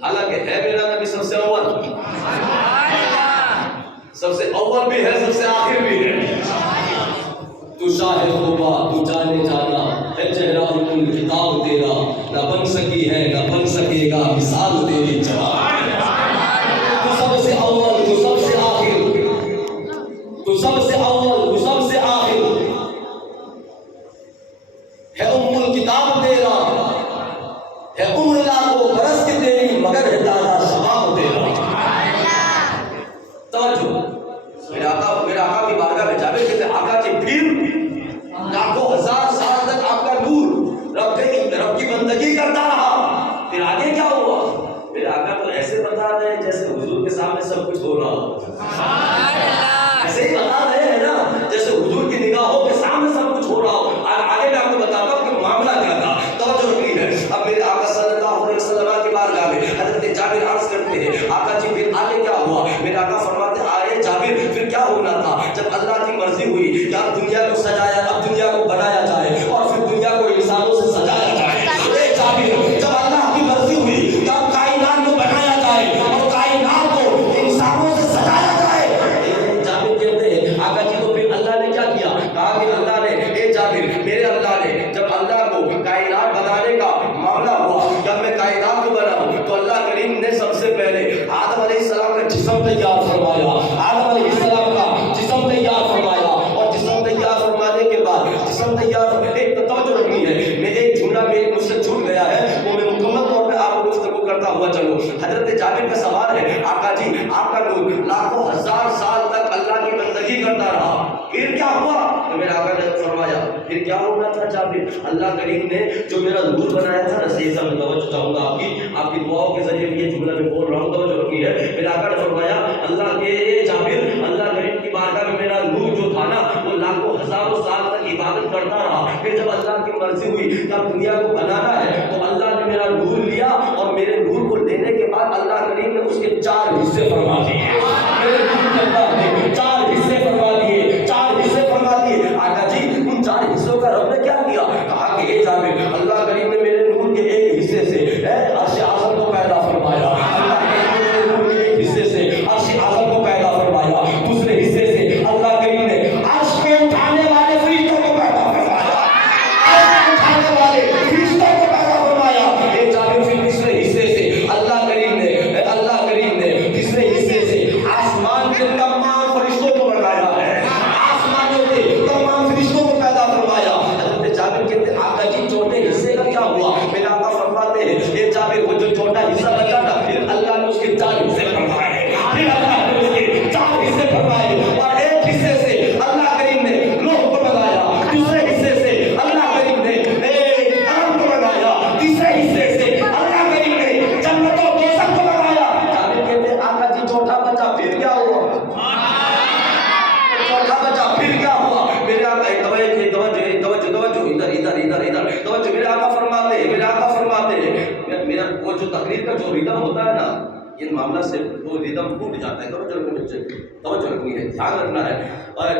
حالانکہ ہے میرا نبی سب سے اول، سب سے اول بھی ہے سب سے آخر بھی ہے، تو شاہ خوبا تو جانے جانا ہے چہرہ ان کتاب تیرا، نہ بن سکی ہے نہ بن سکے گا مثال تیری جوان، تو سب سے اول تو سب سے آخر، تو سب سے اول تو سب سے آخر ہے کتاب تیرا، ہے لاکھوں برس کی تیری مگر ہے دادا شباب تیرا۔ توجہ میرے آقا کی بارگاہ میں جابر کہتے ہیں آقا کے پھر لاکھوں ہزار سال تک آپ کا نور رب کی بندگی کرتا رہا، پھر آگے کیا ہوا؟ پھر پھر اللہ نے جب اللہ کو کائنات بنانے کا معاملہ ہوا، جب میں کائنات کو بناؤں تو اللہ کریم نے سب سے پہلے آدم علیہ السلام کا جسم تیار فرمایا، آدم علیہ السلام کا جسم تیار فرمایا، اور جسم تیار فرمانے کے بعد جسم تیار ایک توجہ رکھنی ہے، میں ایک جملہ میں مجھ سے چھوٹ گیا ہے وہ میں مکمل طور پہ آپ کو گفتگو کرتا ہوا چلو۔ حضرت جابر کا سوال ہے، آقا جی آپ کا نور لاکھوں ہزار سال تک اللہ کی بندگی کرتا رہا، پھر کیا ہوا؟ تو میرے آقا نے فرمایا پھر کیا ہونا تھا جابر؟ اللہ کریم نے جو میرا نور بنایا تھا نا، صحیح سمجھ توجہ چاہوں گا آپ کی دعاؤں کے ذریعے یہ جملہ میں بول رہا ہوں، توجہ رکھنی ہے۔ میرے آقا نے فرمایا اللہ کے جابر اللہ کریم کی بارگاہ میں میرا نور جو تھا نا وہ لاکھوں ہزاروں سال تک عبادت کرتا رہا، پھر جب اللہ کی مرضی ہوئی کہ اب دنیا کو بنانا ہے تو اللہ نے میرا نور لیا، اور میرے نور کو لینے کے بعد اللہ کریم نے اس کے 4 حصے فرما دیے، میرے نور کے اللہ نے 4 حصے فرما دیے، 4 حصے فرما دیے۔ آقا جی ان 4 حصوں کا رب نے کیا کیا؟ کہا کہ اے جابر اللہ کریم نے میرے نور کے ایک حصے سے عرش اعظم کو پیدا فرمایا، اللہ کریم نے میرے نور کے ایک حصے سے عرش اعظم کو پیدا فرمایا، دوسرے حصے سے اللہ کریم نے عرش کو اٹھانے والے فرشتوں کو پیدا فرمایا، عرش کو اٹھانے والے فرشتوں کو پیدا فرمایا۔ اے جابر پھر تیسرے حصے سے اللہ کریم نے تیسرے حصے سے آسمان کے تمام فرشتوں کو بنایا ہے، آسمانوں کے تمام فرشتوں کو پیدا فرمایا۔ حضرت جابر کہتے ہیں آقا جی چھوٹے حصے کا کیا ہوا؟ میرے آقا فرماتے ہیں اے جابر وہ جو چھوٹا حصہ بچا تھا پھر اللہ نے اس کے 4 حصے فرمائے، پھر اللہ نے اس کے 4 حصے فرمائے، اور ایک حصے سے اللہ کریم نے لوح کو بنایا، دوسرے حصے سے اللہ کریم نے قلم کو بنایا، تیسرے حصے سے اللہ کریم نے جنت و دوزخ کو بنایا۔ جابر کہتے ہیں آقا جی چھوٹا بچا پھر کیا ہوا؟ چھوٹا بچا پھر کیا ہوا؟ میرے آقا توجہ میرے آقا فرماتے ہیں میرا وہ جو تقریر کا جو ریدم ہوتا ہے نا ان معاملہ سے وہ ریدم ٹوٹ جاتا ہے، توجہ رکھنی ہے، دھیان رکھنا ہے،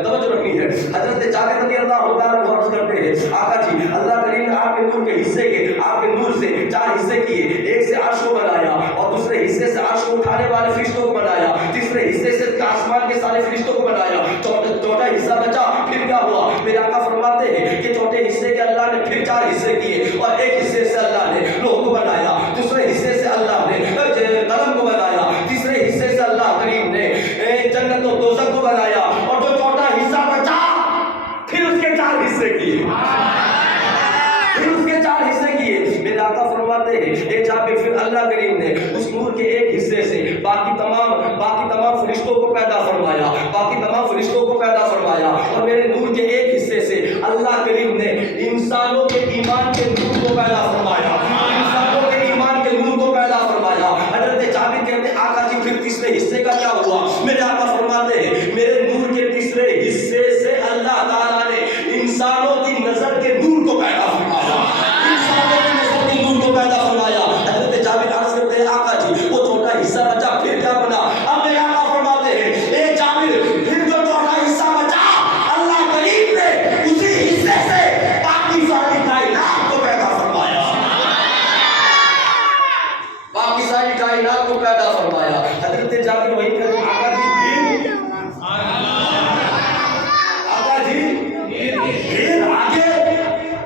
توجہ رکھنی ہے۔ حضرت جابر رضی اللہ عنہ عرض کرتے ہیں آقا جی اللہ کریم نے آپ کے نور کے حصے کے آپ کے نور سے 4 حصے کیے، ایک سے عرش کو بنایا، اور دوسرے حصے سے عرش کو اٹھانے والے فرشتوں کو بنایا، تیسرے حصے سے آسمان کے سارے فرشتوں کو بنایا، چوتھا حصہ بچا پھر کیا ہوا؟ میرے آقا فرماتے ہیں کہ چوتھے حصے کے اللہ نے پھر 4 حصے کیے، اور ایک حصے سے اللہ نے لوح کو بنایا، دوسرے حصے سے اللہ نے قلم کو بنایا، تیسرے حصے سے اللہ کریم نے جنت و دوزخ کو بنایا، اور جو چوتھا حصہ بچا پھر اس کے 4 حصے کیے، پھر اس کے 4 حصے کیے۔ میرے آقا فرماتے ہیں اے جابر پھر اللہ کریم نے اس نور کے ایک حصے سے باقی تمام فرشتوں کو پیدا فرمایا، اور میرے نور کے ایک حصے سے اللہ کریم نے انسانوں کے ایمان کے نور کو پیدا فرمایا، انسانوں کے ایمان کے نور کو پیدا فرمایا۔ حضرت جابر کہتے ہیں آقا جی پھر تیسرے حصے کا کیا ہوا؟ میرے آقا فرماتے ہیں میرے نور کے تیسرے حصے سے اللہ تعالیٰ نے انسانوں کی نظر کے نور کو پیدا فرمایا، انسانوں کی نظر کے نور کو پیدا فرمایا۔ حضرت جابر عرض کرتے ہیں آقا جی وہ چھوٹا حصہ بچا پھر کیا بنا؟ اب میرے آقا فرماتے ہیں اے جابر پھر جو چھوٹا حصہ بچا اللہ کریم نے اسی حصے سے باقی ساری کائنات کو پیدا فرمایا، باقی ساری کائنات کو پیدا فرمایا۔ حضرت جابر وہی کہتے ہیں آقا جی پھر آگے؟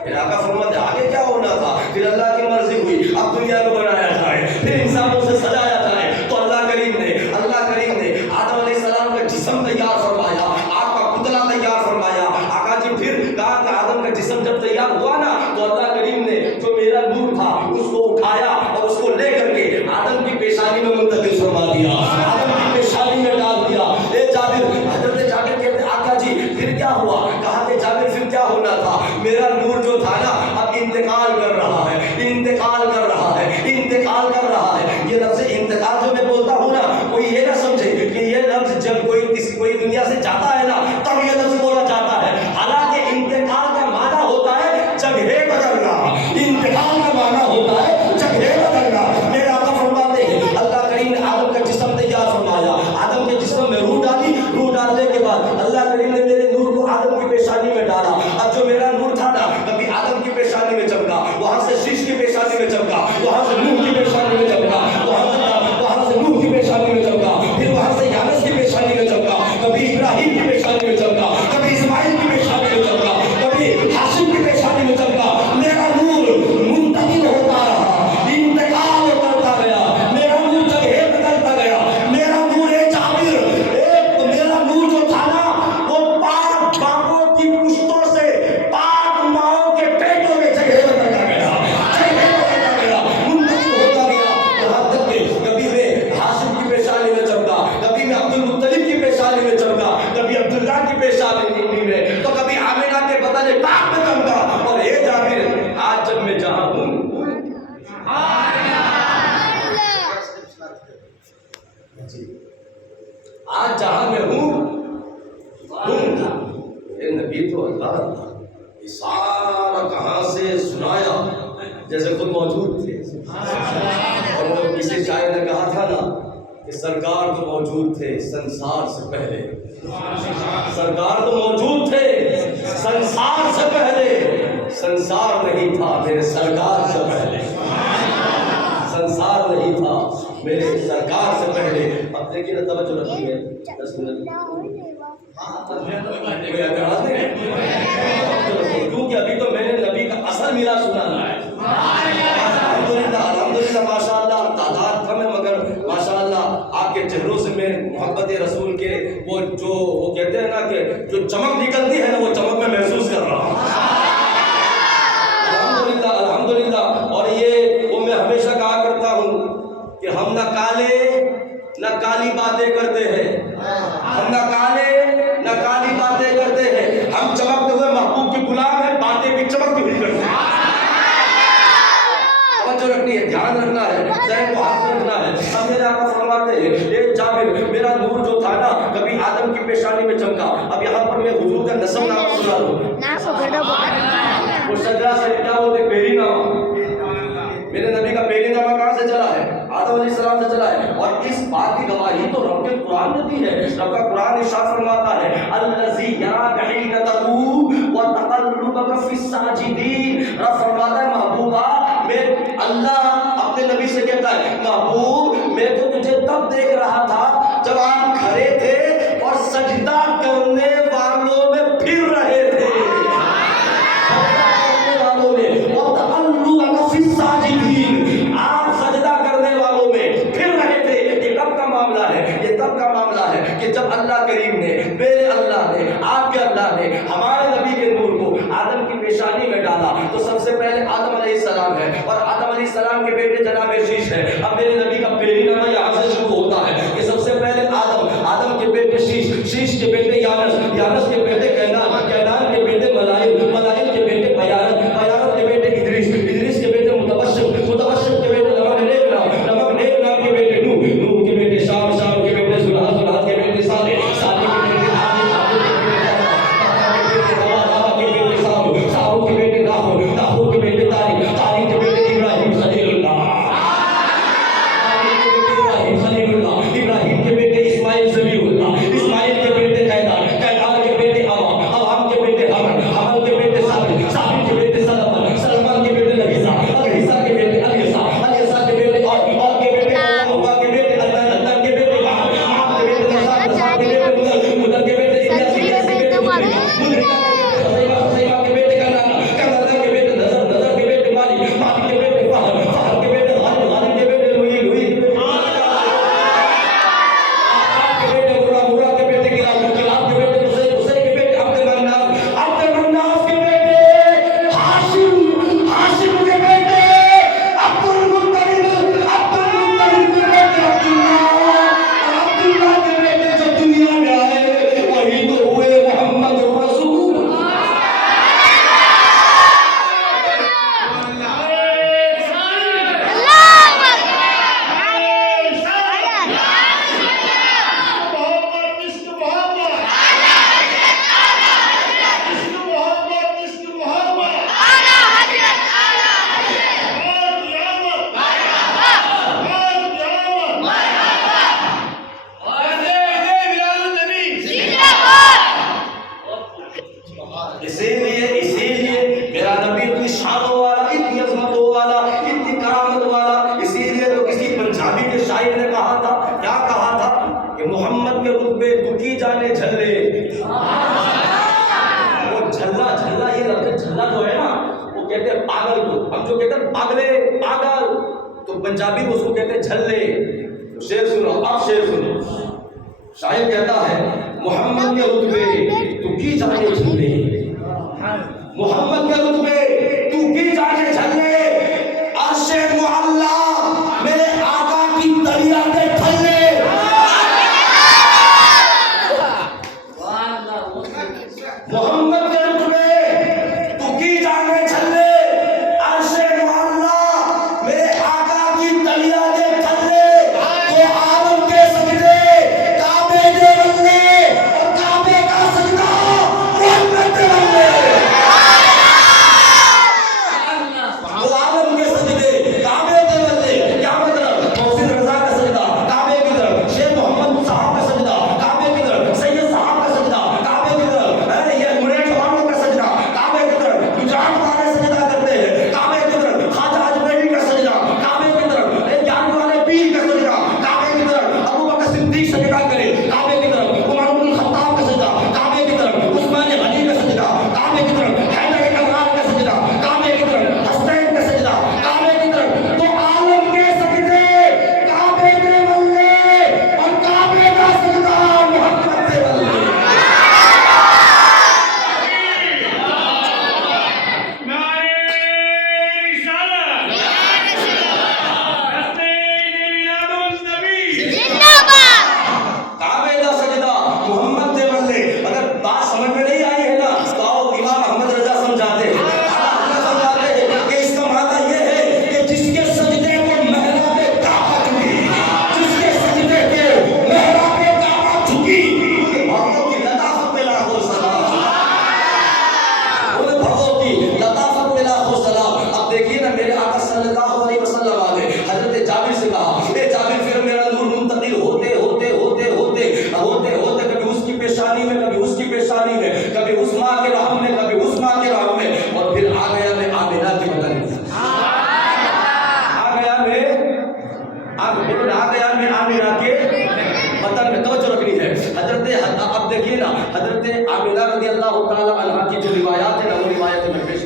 پھر آقا فرماتے ہیں آگے کیا ہونا تھا؟ پھر اللہ کی مرضی ہوئی اب دنیا کو بنایا جائے، پھر انسانوں سے سجایا جائے، تو اللہ کریم نے آدم علیہ السلام کا جسم تیار فرمایا، آگ کا پتلا تیار فرمایا۔ آقا جی پھر کہا کہ آدم کا جسم جب تیار ہوا نا تو اللہ کریم نے جو میرا نور تھا اس کو اٹھایا اور اس کو لے کر کے آدم کی پیشانی میں منتقل فرما دیا، آدم کی پیشانی میں ڈال دیا۔ اے جابر حضرت جابر کہتے ہیں آقا جی پھر کیا ہوا؟ کہا کہ جابر پھر کیا ہونا تھا؟ میرا نور جو تھا نا اب انتقال کر رہا ہے، انتقال کر رہا ہے، انتقال کر رہا ہے۔ یہ لفظ انتقال جو میں بولتا ہوں نا کوئی یہ نہ سمجھے کہ یہ لفظ جب کوئی دنیا سے جاتا ہے نا تب یہ لفظ بولا جاتا ہے، حالانکہ انتقال کا معنی ہوتا ہے جگہ بدلنا، انتقال کا معنی ہوتا ہے جگہ بدلنا۔ میرے آقا فرماتے ہیں اللہ کریم نے آدم کا جسم تیار فرمایا، آدم کے جسم میں روح ڈالی، روح ڈالنے کے بعد اللہ کریم نے میرے نور کو آدم کی پیشانی میں ڈالا۔ اب جو میرا نور تھا نا کبھی آدم کی پیشانی میں چمکا، وہاں سے شیش کی پیشانی میں چمکا، وہاں سے نوح کی پیشانی میں چمکا، وہاں سے نوح کی پیشانی میں چمکا، پھر وہاں سے یانس کی پیشانی میں چمکا، کبھی ابراہیم کی پیشانی میں چمکا، کبھی اسماعیل کی پیشانی میں چمکا، کبھی ہاشم کی پیشانی یہ سارا کہاں سے سنایا جیسے خود موجود تھے. اور وہ کسی شاعر نے کہا تھا نا کہ سرکار تو موجود تھے سنسار سے پہلے. سرکار تو موجود تھے سنسار سے پہلے. سنسار نہیں تھا میرے سرکار سے پہلے. سنسار نہیں تھا میرے سرکار سے پہلے. اب دیکھیے نا توجہ رکھیے 10 منٹ کیونکہ ابھی تو میں نے نبی کا اصل میرا سنانا ہے. الحمدللہ ماشاء اللہ تعداد کم ہے مگر ماشاء اللہ آپ کے چہروں سے میں محبت رسول کے وہ کہتے ہیں نا کہ جو چمک نکلتی ہے نا وہ چمک میں محسوس کر رہا ہوں. الحمدللہ الحمدللہ. اور یہ وہ میں ہمیشہ کہا کرتا ہوں کہ ہم نہ کالے نہ کالی باتیں کرتے ہیں. ہم نہ کالے نہ کالی باتیں کرتے ہیں. ہم چمکتے ہوئے محبوب کے غلام ہیں. باتیں بھی چمکتی ہوئی کرتے ہیں. توجہ رکھنی ہے دھیان رکھنا ہے ذہن کو ہاتھ رکھنا ہے. اب میرے آقا فرماتے ہیں اے جابر میرا نور جو تھا نا کبھی آدم کی پیشانی میں چمکا. اب یہاں پر میں حضور کا نسب نامہ سنا دوں. وہ شجرہ سے کیا بولتے پہلی نامہ. میرے نبی کا پہلی نامہ کہاں سے چلا ہے؟ آدم علیہ السلام سے چلا ہے. اور اس بات کی گواہی تو رب کے قرآن نے دی ہے. رب کا قرآن ارشاد فرماتا ہے الذی یراک حین تقوم وتقلبک فی الساجدین. رب فرماتا ہے محبوبہ میں اللہ اپنے نبی سے کہتا ہے محبوب میں تو تجھے تب دیکھ رہا تھا جب آپ کھڑے تھے اور سجدہ کرنے والوں میں پھر رہے تھے. آپ سجدہ کرنے والوں میں پھر رہے تھے. یہ کب کا معاملہ ہے؟ یہ تب کا معاملہ ہے کہ جب اللہ کریم نے میرے اللہ نے آپ کے اللہ نے ہمارے نبی کے نور کو آدم کی پیشانی میں ڈالا. تو سب سے پہلے آدم علیہ السلام ہے اور آدم علیہ السلام کے بیٹے جناب شیش ہے. اب میرے نبی کا پہلی نامہ یہاں سے شروع ہوتا ہے کہ سب سے پہلے آدم کے بیٹے شیش کے بیٹے یانس کے بیٹے کینان کے بیٹے ملائل کے بیٹے بیارت کے بیٹے ادریس کے بیٹے متبشر کے بیٹے نمک نیک نام کے بیٹے نوح کے بیٹے شام کے بیٹے زلحد کے بیٹے صالح کے بیٹے سارو کے بیٹے داؤد کے بیٹے طارق کے بیٹے ابراہیم خلیل اللہ ابراہیم کے بیٹے اسماعیل ذبیح اللہ اسماعیل کے بیٹے قیدار کے بیٹے عوام کے بیٹے حمل کے بیٹے ثابت کے بیٹے سلمان کے بیٹے لگیسا کے بیٹے الیسا کے بیٹے اور کے بیٹے اللہ کے بیٹے اللہ کے بیٹے کے بیٹے مدر کے بیٹے الیاس کے بیٹے کے بیٹے کلادہ کے بیٹے نظر کے بیٹے مالک کے بیٹے فہد کے بیٹے غالب کے بیٹے لوئی کے بیٹے مرہ کے بیٹے کلاب کے بیٹے حسین کے بیٹے عبد مناف کے بیٹے ہاشم کے بیٹے عبد المطلب کے بیٹے عبداللہ کے بیٹے جو دنیا میں آئے وہی تو ہوئے محمد رسول. اسی لیے میرا نبی اتنی شانوں والا اتنی عظمتوں والا اتنی کرامت والا. اسی لیے تو کسی پنجابی کے شاعر نے کہا تھا کیا کہا تھا کہ محمد کے رتبے تو کی جانے جھلے. وہ جھلا یہ لفظ جھلا جو ہے نا وہ کہتے ہیں پاگل کو. ہم جو کہتے ہیں پاگل تو پنجابی اس کو کہتے ہیں جھلے. شعر سنو آپ شعر سنو. شاعر کہتا ہے محمد کے رتبے تو کی جانے جھلے. محمد کے رتبے تو کی جانے جھلے. عرش معلا میرے آقا کی دریا کے تھلے. محمد کے رتبے تو کی جانے جھلے. عرش معلا میرے آقا کی دریا کے تھلے. تو عالم کے سجدے کعبے کے بندے اور کعبے کا سجدہ محمد کے بندے.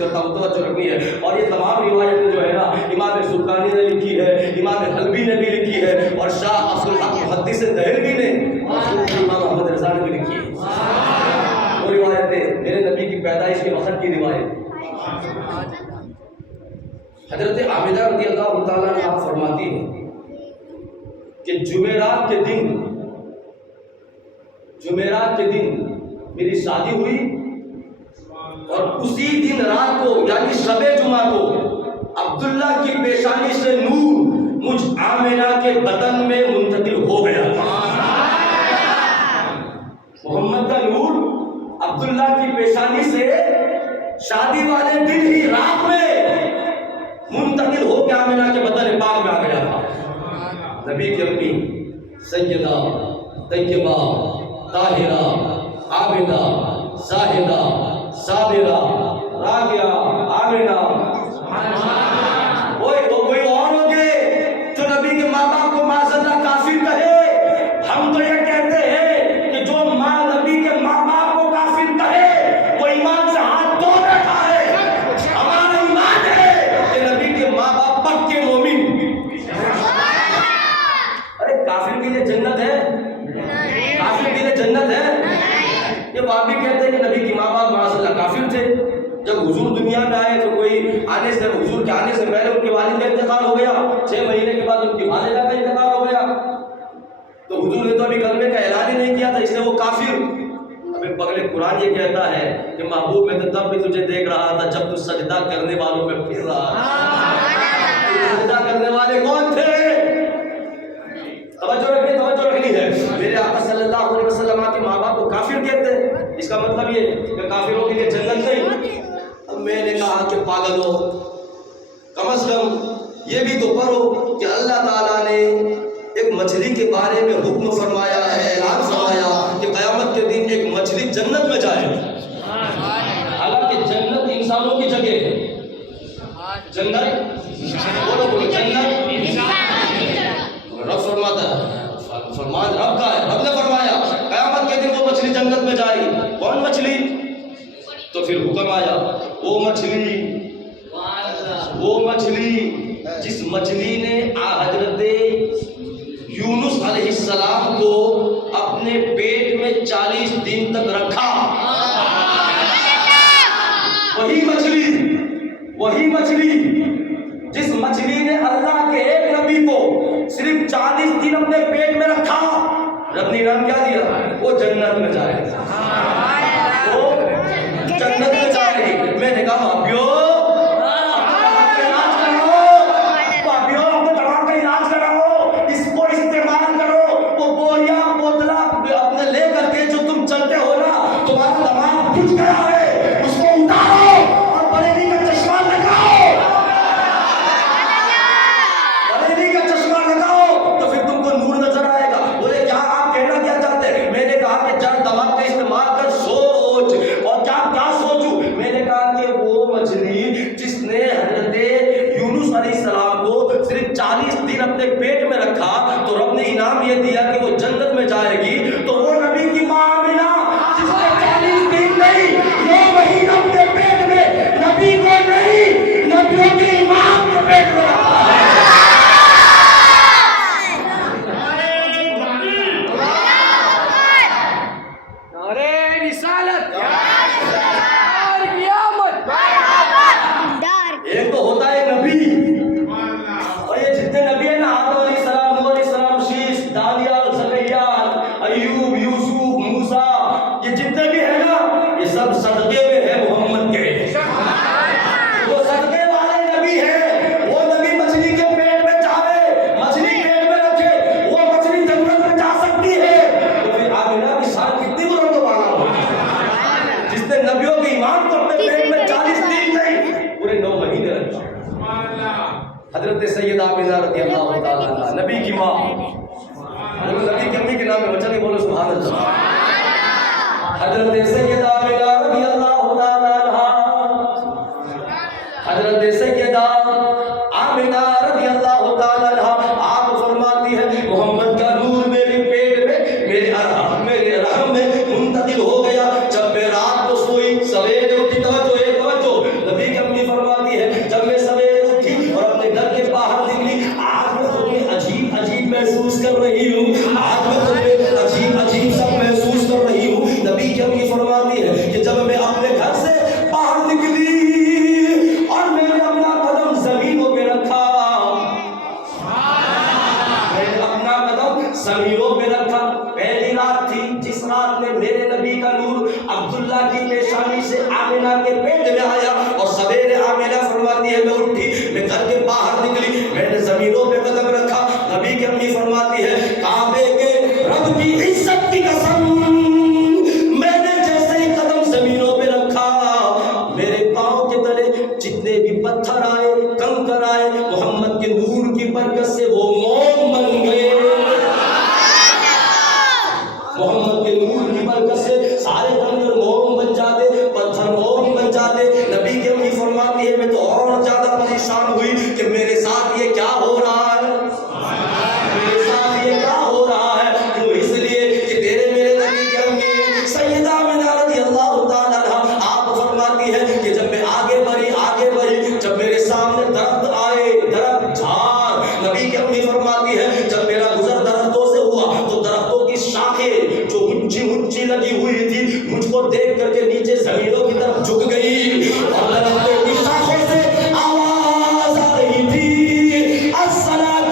کرتا ہوں، توجہ رکھنی ہے. اور یہ تمام روایتیں جو ہے نا امام زرقانی نے لکھی ہے، امام حلبی نے بھی لکھی ہے، اور شاہ عبدالحق محدث دہلوی نے، اور امام محمد رضا نے بھی لکھی ہے. وہ روایتیں میرے نبی کی پیدائش کے وقت کی روایت. حضرت عامرہ رضی اللہ تعالیٰ عنہ فرماتی ہے کہ جمعرات کے دن میری شادی ہوئی، اور اسی دن رات کو یعنی شب جمعہ کو عبداللہ کی پیشانی سے نور مجھ آمنہ کے بدن میں منتقل ہو گیا. محمد کا نور عبداللہ کی پیشانی سے شادی والے دن ہی رات میں منتقل ہو کے آمنہ کے بدن پاک میں آ گیا تھا. نبی کی امی سیدہ طیبہ طاہرہ عابدہ زاہدہ صابرہ راضیہ آمنہ، کوئی اور ہوگے جو نبی کے ماں باپ کو معذاللہ کافر کہے. ہم تو یہ کہتے ہیں کہ جو ماں نبی کے ماں باپ کو کافر کہے وہ ایمان سے ہاتھ دھو بیٹھا ہے. ہمارا ایمان ہے کہ نبی کے ماں باپ پکے مومن. ارے کافر کے لیے جنت ہے؟ کافر کے لیے جنت ہے؟ یہ بات بھی کہتے ہیں کہ نبی کے ماں باپ معاذاللہ کافر تھے. جب حضور دنیا میں آئے تو کوئی حضور کے آنے سے پہلے ان کے والد کا انتقال ہو گیا، 6 مہینے کے بعد ان کی والدہ کا انتقال ہو گیا. تو حضور نے تو ابھی کلمے کا اعلان ہی نہیں کیا تھا، اس لیے وہ کافر. ابھی پگلے قرآن یہ کہتا ہے کہ محبوب میں تو تب بھی تجھے دیکھ رہا تھا جب تو سجدہ کرنے والوں میں پھر رہا تھا. سجدہ کرنے والے کون تھے؟ توجہ رکھنی ہے. میرے آقا صلی اللہ علیہ وسلم کے ماں باپ کو کافر کہتے ہیں. اس کا مطلب یہ کہ کافروں کے لیے جنت نہیں. اب میں نے کہا کہ پاگل ہو، کم از کم یہ بھی تو پڑھو کہ اللہ تعالیٰ نے ایک مچھلی کے بارے میں حکم فرمایا ہے، اعلان فرمایا کہ قیامت کے دن ایک مچھلی جنت میں جائے. حالانکہ جنت انسانوں کی جگہ ہے. جنت بولو جنت رب فرماتا ہے، فرمان رب کا ہے. رب نے فرمایا قیامت کے دن وہ مچھلی جنت میں جائے گی. کون مچھلی؟ تو پھر حکم آیا وہ مچھلی جس مچھلی نے حضرت یونس علیہ السلام کو اپنے پیٹ میں 40 دن تک رکھا. وہی مچھلی جس مچھلی نے اللہ کے ایک نبی کو صرف 40 دن اپنے پیٹ میں رکھا، رب نے انعام کیا دیا؟ وہ جنت میں جائے گی. وہ جنت میں جائے گی. میں نے کہا بھائیو اپنے دماغ کا علاج کراؤ، اس کو استعمال کرو. وہ بوریا بوتلا اپنے لے کر کے جو تم چلتے ہو نا، تمہارا دماغ بجھ گیا ہے، اس کو اتارو اور بریلی کا چشمہ لگاؤ. بریلی کا چشمہ لگاؤ تو پھر تم کو نور نظر آئے گا. بولے کیا آپ کہنا کیا چاہتے ہیں؟ میں نے کہا کہ جب دماغ کا استعمال کر سوچ. اور کیا سوچوں؟ میں نے کہا کہ وہ مچھلی جس نے حضرت یونس علیہ السلام کو صرف 40 دن اپنے پیٹ میں رکھا تو رب نے انعام یہ دیا کہ وہ جنت میں جائے گی. تو وہ نبی کی ماں آمنہ جس نے 40 دن نہیں 9 مہینے اپنے پیٹ میں، نبی کو نہیں نبیوں کے امام کے پیٹ میں رکھا. ایک تو ہوتا ہے نبی، اور یہ جتنے نبی ہیں نا، آدم علیہ السلام، نوح علیہ السلام، شیش، دانیال، زکریا، ایوب، یوسف، موسیٰ، یہ جتنے بھی ہیں نا، یہ سب صدقے میں ہیں محمد کے. وہ صدقے والے نبی ہیں. وہ نبی مچھلی کے پیٹ میں جاوے، مچھلی پیٹ میں رکھے، وہ مچھلی جنت میں جا سکتی ہے. تو پھر آمنہ کی شان کتنی بلند و بالا ہو، جس نے نبیوں کے ایمان کو اپنے پیٹ میں 40 دن نہیں پورے 9 مہینے رکھا. حضرت سیدہ آمنہ رضی اللہ تعالیٰ عنہ نبی کی ماں. نبی کی امی کے نام میں بچہ نہیں بولو سبحان اللہ. حضرت سیدہ آمنہ رضی اللہ تعالیٰ عنہ، حضرت سیدہ آمنہ رضی اللہ تعالیٰ عنہ آپ فرماتی ہے محمد کا نور میرے پیٹ میں، میرے رحم میں منتقل ہو گیا. جب میں رات کو سوئی، سویرے اٹھی، توجہ نبی کے جتنے بھی پتھر آئے کنکر آئے محمد کے نور کی برکت سے وہ موم بن گئے. محمد کے نور کی برکت سے سارے کنکر موم بن جاتے, پتھر موم بن جاتے. نبی کی امی فرماتی ہے میں تو اور زیادہ پریشان ہوئی کہ میرے ساتھ یہ کیا ہو رہا ہے, میرے ساتھ یہ کیا ہو رہا ہے. کیوں؟ اس لیے کہ تیرے میرے نبی کی امی سیدہ آمنہ رضی اللہ تعالیٰ عنہا آپ فرماتی ہے کہ جب میں آگے بڑھی جب میرے سامنے درخت آئے, درخت جھاڑ, نبی کی امی فرماتی ہے جب میرا گزر درختوں سے ہوا تو درختوں کی شاخیں جو اونچی لگی ہوئی تھی مجھ کو دیکھ کر کے نیچے زمینوں کی طرف جھک گئی اور درختوں کی شاخوں سے آواز آ رہی تھی الصلاۃ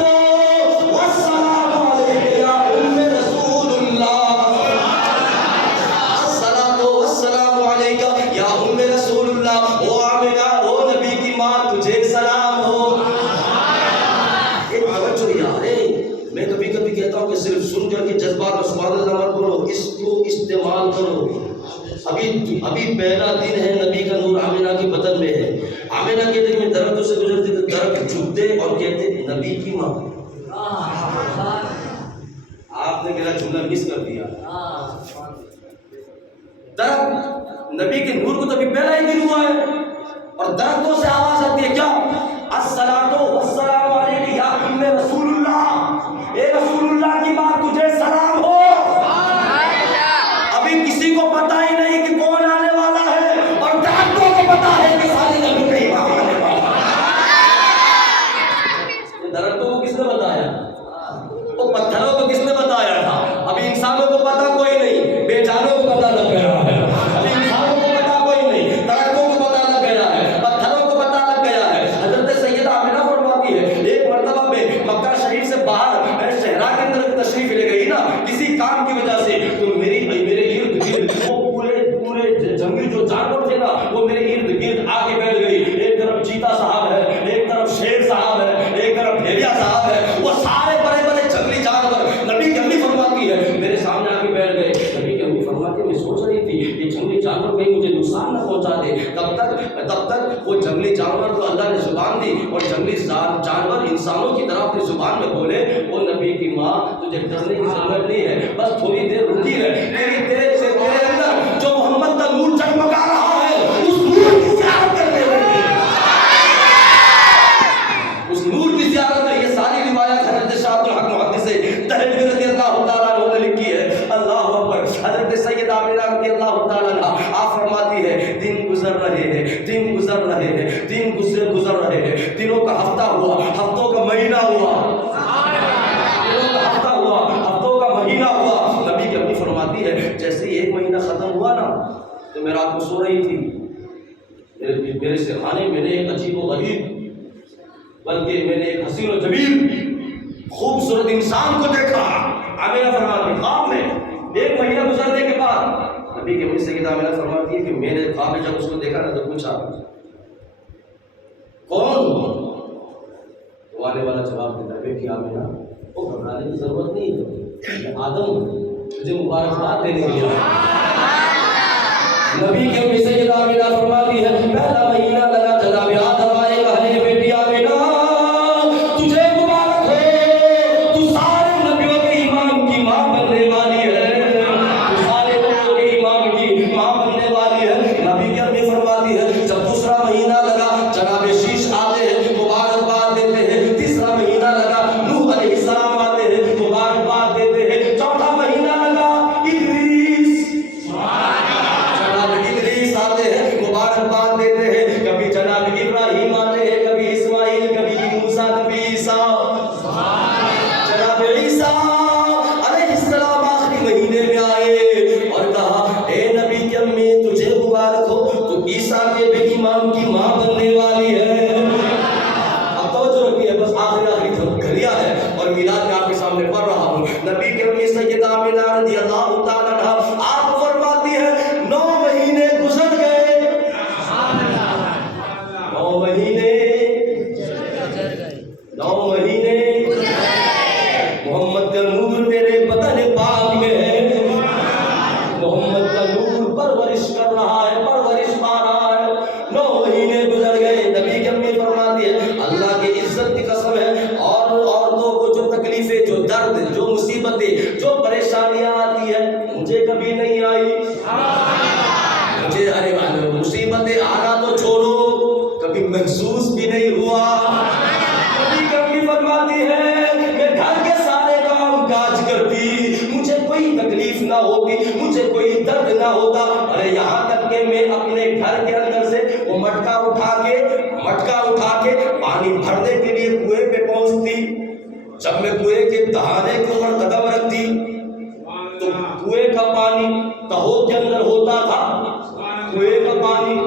والسلام علیک یا ام رسول اللہ, الصلاۃ والسلام علیک یا ام رسول اللہ, او آمنہ او نبی کی ماں تجھے سلام ہو. ایک توجہ یار ہے, میں کبھی کبھی کہتا ہوں کہ صرف سن کر کے جذبات اور سبحان اللہ مت کرو, اس کو استعمال کرو. ابھی پہلا دن ہے, نبی کا نور آمنہ کے بدن میں ہے. آمنہ کے دن میں درختوں سے گزرتے تو درخت جھکتے اور کہتے نبی کی ماں. آپ نے میرا جملہ مس کر دیا. درخت نبی کے نور کو تو ابھی پہلا ہی دن ہوا ہے اور درختوں سے آواز آتی ہے کیا الصلاۃ والسلام علیک یا ام رسول اللہ, اے رسول اللہ کی ماں تجھے سلام ہو. ابھی کسی کو پتہ ہی نہیں کہ کون آنے والا ہے اور درختوں کو پتہ ہے کہ سارے نبی کا امام آنے والا ہے. درختوں کو کس نے بتایا, وہ پتھروں کو کس نے بتایا تھا. ابھی انسانوں کو پتہ کوئی نہیں, بے جانوں کو پتہ لگ گیا ہے. ابھی انسانوں کو پتہ کوئی نہیں, درختوں کو پتہ لگ گیا ہے, پتھروں کو پتہ لگ گیا ہے. حضرت سیدہ آمنہ فرماتی ہے ایک مرتبہ میں مکہ شریف سے باہر صحرا کے اندر تشریف لے گئی نا کسی کام کی وجہ سے, تو میرے ارد گرد وہ پورے جنگلی جو جانور تھے نا وہ میرے ارد گرد آ کے بیٹھ گئی. ایک طرف چیتا صاحب ہے, ایک طرف شیر صاحب ہے, ایک طرف بھیڑیا صاحب ہے, وہ سارے بڑے بڑے جنگلی جانور. نبی کی امی فرماتی ہے میرے سامنے آ کے بیٹھ گئے. نبی کی امی فرماتی ہے میں سوچ رہی تھی یہ جنگلی جانور کہیں مجھے نقصان نہ پہنچا دے. تب تک وہ جنگلی جانور کو اللہ نے زبان دی اور جنگلی جانور انسانوں کی طرح اپنی زبان میں بولے وہ نبی کی ماں تجھے ڈرنے کی ضرورت نہیں ہے, بس تھوڑی دیر رکی رہے. تیرے اندر جو محمد کا نور جگمگا رہا ہے اس نور کی زیارت کرتے ہوئے, اس نور کی زیارت میں. یہ ساری روایات حضرت شاہ عبد الحق محدث دہلوی رضی اللہ تعالیٰ عنہ نے لکھی ہے. اللہ اکبر. حضرت سیدہ آمنہ رضی اللہ تعالیٰ عنہ آپ فرماتی ہے دن گزر رہے ہیں, دن گزر رہے ہیں, دن گزر رہے ہیں. دنوں کا ہفتہ ہوا, ہفتوں کا مہینہ ہوا, دنوں کا ہفتہ ہوا, ہفتوں کا مہینہ ہوا. نبی کی اپنی فرماتی ہے جیسے ہی ایک مہینہ ختم ہوا نا تو میں رات کو سو رہی تھی, میرے سرحانے میں نے ایک عجیب و غریب بلکہ میں نے ایک حسین و جمیل خوبصورت انسان کو دیکھا. آمنہ فرماتی خواب میں ایک مہینہ گزرنے کے بعد نبی کی امی سیدہ آمنہ فرماتی ہے کہ میں نے خواب میں جب اس کو دیکھا نا تو پوچھا کون وہ آنے والا جواب دیتا ہے بیٹی آمنہ وہ گھبرانے کی ضرورت نہیں ہے, آدم تجھے مبارکباد دینے کے لیے. نبی کی امی سیدہ آمنہ فرماتی ہے پہلا مہینہ لگا جناب آدم آئے کہنے بیٹی آمنہ تجھے مبارک ہو, تو سارے نبیوں کے امام کی ماں بننے والی ہے, تو سارے نبیوں کے امام کی ماں بننے والی ہے. نبی کی امی فرماتی ہے جب دوسرا مہینہ لگا جناب شیش آتے ہیں مبارکباد دیتے ہیں. تیسرا مہینہ لگا نوح علیہ السلام آتے ہیں مبارکباد دیتے ہیں. چوتھا مہینہ لگا ادریس, جناب ادریس آتے ہیں مبارکباد دیتے ہیں. کبھی جناب ابراہیم آتے ہیں, کبھی اسماعیل, کبھی موسیٰ, کبھی عیسیٰ. جناب عیسیٰ علیہ السلام آخری مہینے میں آئے اور کہا اے نبی کی امی تجھے مبارک ہو, تو عیسیٰ کے بھی امام کی ماں بننے والی ہے. اب توجہ رکھیے, بس آخری گھڑیاں ہے اور میلاد میں آپ کے سامنے پڑھ رہا ہوں. نبی کی امی سیدہ آمنہ رضی اللہ تعالیٰ عنہ آپ فرماتی ہے 9 مہینے گزر گئے, محسوس بھی نہیں ہوا۔ نبی کی امی فرماتی ہے میں گھر کے سارے کام کاج کرتی، مجھے کوئی تکلیف نہ ہوتی، مجھے کوئی درد نہ ہوتا، اور یہاں تک کہ میں اپنے گھر کے اندر سے وہ مٹکا اٹھا کے پانی بھرنے کے لیے کنویں پہ پہنچتی۔ جب میں کنویں کے دہانے کے اوپر قدم رکھتی تو کنویں کا پانی تہو کے اندر ہوتا تھا، کنویں کا پانی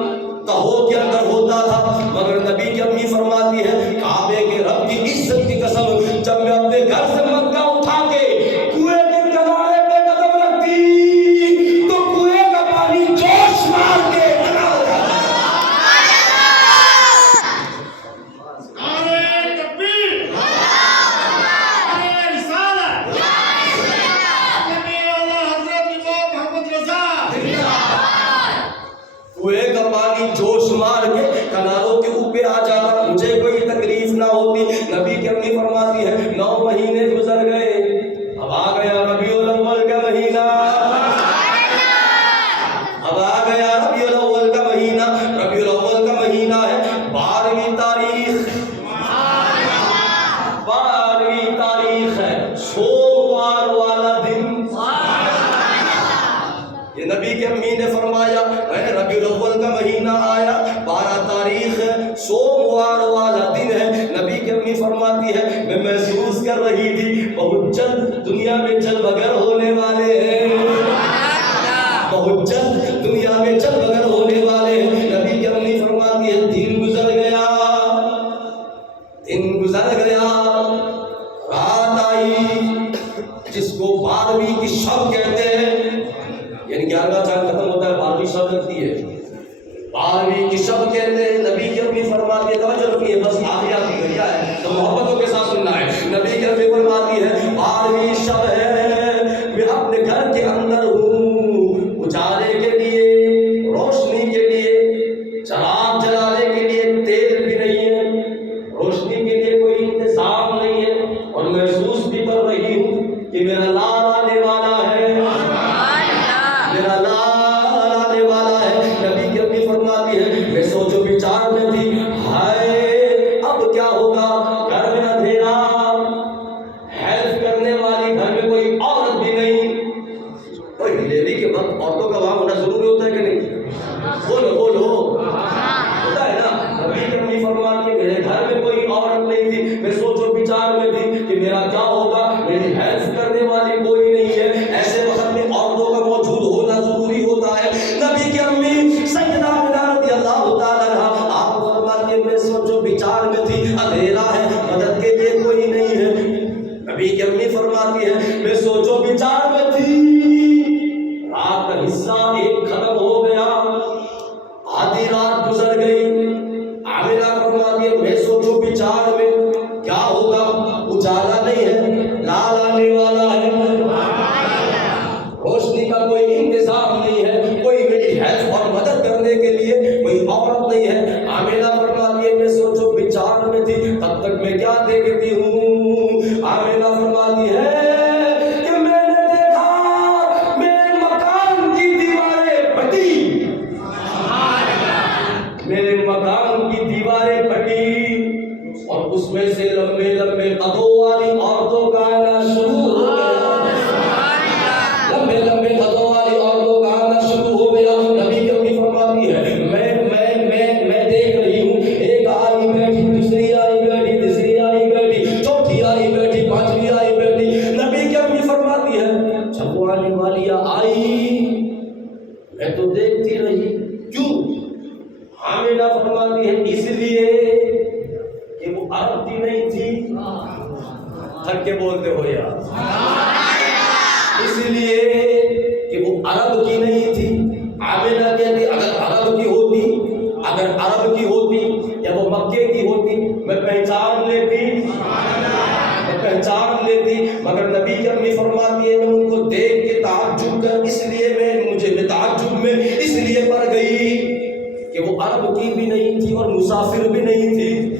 تہو کے اندر ہوتا تھا، مگر نبی کی امی فرماتی ہے کعبے کے رب کی عزت کی قسم جب میں اپنے گھر سے مکہ اٹھا کے کنویں کے کنارے پہ قدم رکھتی تو کنویں کا پانی جوش مار کے بنا ہو جاتا۔ کنویں کا پانی جوش مار کے کناروں کے اوپر آ جاتا، مجھے کوئی تکلیف نہ ہوتی۔ نبی کی امی فرماتی ہے 9 مہینے گزر گئے، اب آ گیا ربیع الاول کا مہینہ، اب آ گیا ربیع الاول کا مہینہ۔ ربیع الاول کا مہینہ ہے 12ویں تاریخ، 12ویں تاریخ ہے سوموار والا دن۔ یہ نبی کی امی نے فرمایا ربیع الاول کا مہینہ آیا، 12 تاریخ ہے، سوموار والا دن ہے۔ نبی کی امی فرماتی ہے میں محسوس کر رہی تھی بہت جلد دنیا میں چل بغیر ہونے والے ہیں، بہت جلد دنیا میں چل بغیر ہونے والے ہیں۔ نبی کی امی فرماتی ہے دن گزر گیا، دن گزر گیا، رات آئی جس کو 12ویں کی شب کہتے ہیں، یعنی 11واں چاند ختم ہوتا ہے 12ویں شب لگتی ہے، 12ویں کی شب کہتے ہیں۔ نبی کی امی فرماتی ہے توجہ رکھیے بس آخری گھڑیاں ہے تو محبتوں کے ساتھ سننا ہے۔ نبی کی امی فرماتی ہے 12ویں شب ہے، میں اپنے گھر کے اندر ہوں، اجالے کے لیے، روشنی کے لیے، چراغ جلانے کے لیے تیل بھی نہیں ہے، روشنی کے لیے کوئی انتظام نہیں ہے، اور محسوس بھی کر رہی ہوں کہ میرا لال آنے والا ہے، میرا لال آنے والا ہے۔ نبی کی امی فرماتی ہے میں سوچو بچار میں تھی، ہائے اب کیا ہوگا، گھر میں اندھیرا، ہیلپ کرنے والی گھر میں کوئی عورت بھی نہیں۔ کوئی ڈلیوری کے وقت عورتوں کا وہاں ہونا ضروری ہوتا ہے کہ نہیں؟ بولو ہوتا ہے نا۔ نبی کی امی فرماتی ہے میرے گھر میں کوئی عورت نہیں تھی، میں سوچو بچار میں تھی کہ میرا کیا ہوگا، میری ہیلپ کرنے والی کوئی نہیں ہے۔ ایسے وقت میں عورتوں کا موجود ہونا ضروری ہوتا ہے۔ نبی کی امی سیدہ آمنہ رضی اللہ تعالیٰ عنہا آپ فرماتی ہے میں سوچو بچار میں تھی، اندھیرا ہے، مدد کے لیے کوئی نہیں ہے۔ نبی کی امی فرماتی ہے میں سوچو بچار میں تھی، رات کا حصہ ایک ختم ہو گیا، آدھی رات گزر گئی۔ آمنہ فرماتی ہے میں سوچو بچار میں کیا ہوگا، اجالا نہیں ہے، لال آنے والا ہے، روشنی کا کوئی انتظام نہیں ہے، کوئی میری ہیلپ اور مدد کرنے کے لیے کوئی عورت نہیں ہے۔ آمنہ فرماتی ہے میں سوچو بچار میں تھی، تب تک میں کیا دیکھتی ہوں، آمنہ فرماتی ہے کہ میں نے دیکھا میرے مکان کی دیواریں پھٹی، میرے مکان کی دیواریں پھٹی، اور اس میں سے لمبے لمبے قدوں والی عورتوں کا آنا شروع ہو گیا، لمبے لمبے قدوں والی عورتوں کا آنا شروع ہو گیا۔ نبی کی امی فرماتی ہے میں دیکھ رہی ہوں، ایک آئی بیٹھی، دوسری آئی بیٹھی، تیسری آئی بیٹھی، چوتھی آئی بیٹھی، 5ویں آئی بیٹھی۔ نبی کی امی فرماتی ہے جب وہ آنے والی آئی میں تو دیکھتی رہی، کیوں؟ آمنہ فرماتی ہے اس لیے کہ وہ عرب کی نہیں تھی، تھک کے بولتے ہو یار، اس لیے کہ وہ عرب کی نہیں تھی۔ آمنہ کہتی اگر عرب کی ہوتی، اگر عرب کی ہوتی یا وہ مکے کی ہوتی میں پہچان لیتی، مگر نبی کی امی فرماتی ہے میں ان کو دیکھ کے تعجب کر اس لیے میں تعجب میں اس لیے پڑ گئی کہ وہ عرب کی بھی نہیں تھی اور مسافر بھی نہیں تھی۔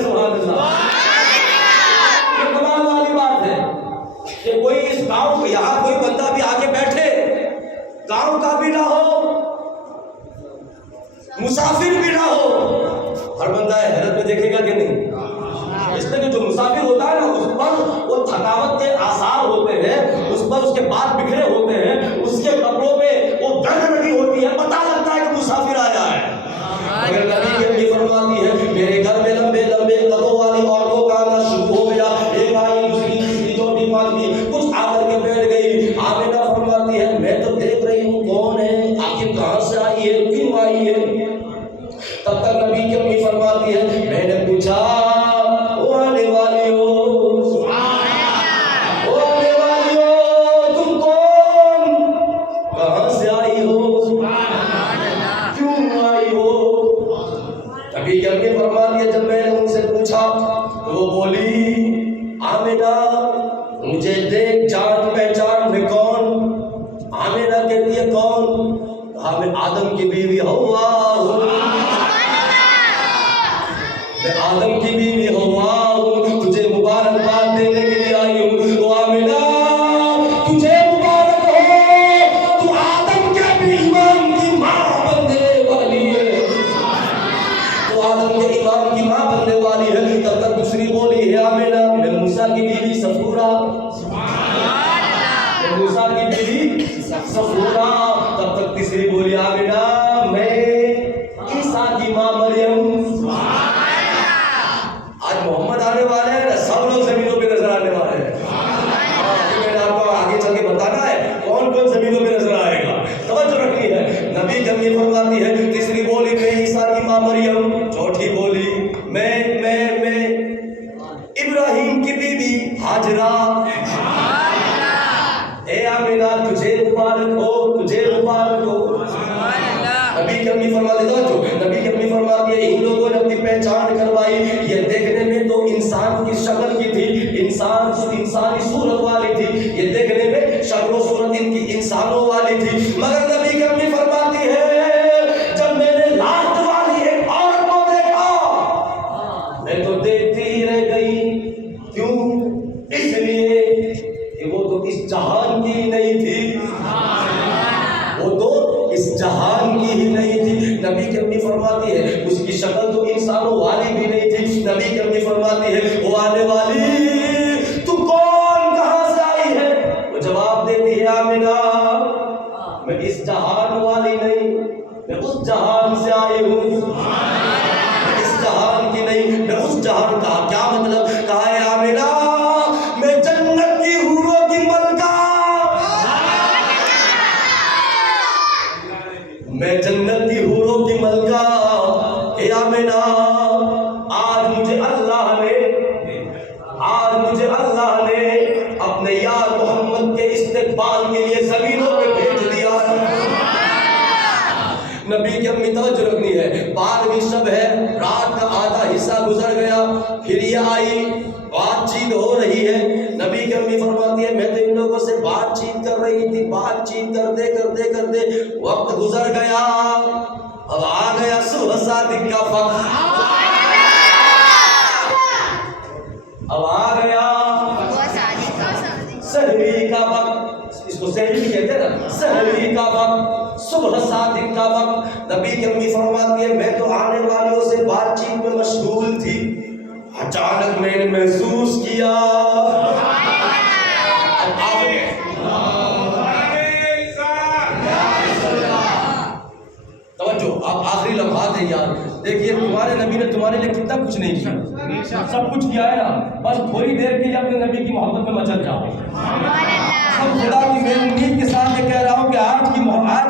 سبحان اللہ، یہ کمال والی بات ہے کہ کوئی اس گاؤں کو یہاں کوئی بندہ بھی آگے بیٹھے، گاؤں کا بھی نہ ہو، مسافر بھی نہ ہو. ہر بندہ حیرت میں دیکھے گا کہ نہیں؟ اس لیے کہ جو مسافر ہوتا ہے نا اس پر وہ تھکاوٹ کے آثار ہوتے ہیں, اس پر اس کے بال بکھرے ہوتے ہیں, اس کے کپڑوں پہ وہ گند لگی ہوتی ہے, پتہ لگتا ہے کہ مسافر آیا ہے. مگر نبی کی امی فرماتی ہے میرے گھر میں لمبے لمبے قدوں والی عورتوں کا آنا شروع ہو گیا. ایک آئی, دوسری, تیسری, چوتھی, پانچویں, کچھ آ کر کے بیٹھ گئی. آمنہ فرماتی ہے میں تو دیکھ رہی ہوں کون ہے, آخر کہاں سے آئی ہے, کیوں آئی ہے. تب تک نبی کی امی فرماتی ہے میں نے پوچھا وہ آنے والی ہو, وہ آنے والی ہو, تم کون, کہاں سے آئی ہو, کیوں آئی ہو. نبی کی امی فرماتی ہے جب میں نے ان سے پوچھا تو وہ بولی آمنہ مجھے دیکھ جان پہچان میں کون. آمنہ کہتی ہے کون, کہا میں آدم کی بیوی ہوا ہوں, میں آدم کی بیوی ہوا ہوں, تجھے مبارکباد دینے کے لیے آئی ہوں. تو آمنہ تجھے مبارک ہو, تو آدم کے بھی امام کی ماں بننے والی ہے, تو آدم کے امام کی ماں بننے والی ہے. تب تک دوسری بولی ہے آمنہ میں موسیٰ کی بیوی صفورہ, میں موسیٰ کی بیوی صفورہ. تب تک تیسری بولی آمنہ میں عیسیٰ کی ماں مریم. آج محمد آنے والے ہیں, سب لوگ زمینوں پہ نظر آنے والے ہیں. میں نے آپ کو آگے چل کے بتانا ہے کون کون زمینوں پہ نظر آئے گا, توجہ رکھنی ہے. نبی کی امی فرماتی ہے تیسری بولی میں عیسیٰ کی ماں مریم. چوتھی بولی میں ابراہیم کی بیوی ہاجرہ. اے آمنہ تجھے مبارک ہو, تجھے مبارک ہو. نبی کی امی فرماتی ہے, نبی کی امی فرماتی ہے ان لوگوں نے اپنی پہچان کروائی. یہ دیکھنے میں تو انسان کی شکل کی تھی, انسانی صورت والی تھی, یہ دیکھنے میں شکل و صورت ان کی انسانوں والی تھی. مگر نبی کی امی فرماتی ہے جب میں نے لاسٹ والی ایک عورت کو دیکھا میں تو دیکھتی ہی رہ گئی. کیوں؟ اس لیے کہ وہ تو اس جہان کی ہی نہیں تھی, وہ تو اس جہان کی ہی نہیں تھی. نبی کی امی فرماتی ہے اس کی شکل تو انسانوں والی بھی نہیں تھی. نبی کی امی فرماتی ہے وہ آنے والی تو کون, کہاں سے آئی ہے. وہ جواب دیتی ہے آمنہ میں اس جہان والی نہیں, میں اس جہان سے آئی ہوں. میں اس جہان کی نہیں, میں اس جہان کا. کیا مطلب؟ کہا ہے آمنہ میں جنت کی حوروں کی ملکہ, میں جنت کی حوروں کی ملکہ. اے آمنہ آج مجھے اللہ نے اپنے یار محمد کے استقبال کے لیے زمینوں پہ بھیج دیا. نبی کی امی توجہ رکھنی ہے, 12ویں شب ہے, رات کا آدھا حصہ گزر گیا, پھر یہ آئی, بات چیت ہو رہی ہے. نبی کی امی فرماتی ہے میں تو ان لوگوں سے بات چیت کر رہی تھی, بات چیت کرتے وقت گزر گیا. اب آ گیا صبح صادق کا وقت, اب آ گیا سحری کا وقت, اس کو سحری بھی کہتے ہیں نا, سحری کا وقت, صبح صادق کا وقت. نبی کی امی فرماتی ہے میں تو آنے والوں سے بات چیت میں مشغول تھی, اچانک میں نے محسوس کیا توجہ, اب آخری لمحات ہیں یار. دیکھیے تمہارے نبی نے تمہارے لیے کتنا کچھ نہیں کیا, سب کچھ کیا ہے نا, بس تھوڑی دیر کے لیے اپنے نبی کی محبت میں مچل جاؤ. سب خدا کی میں امید کے ساتھ یہ کہہ رہا ہوں کہ آج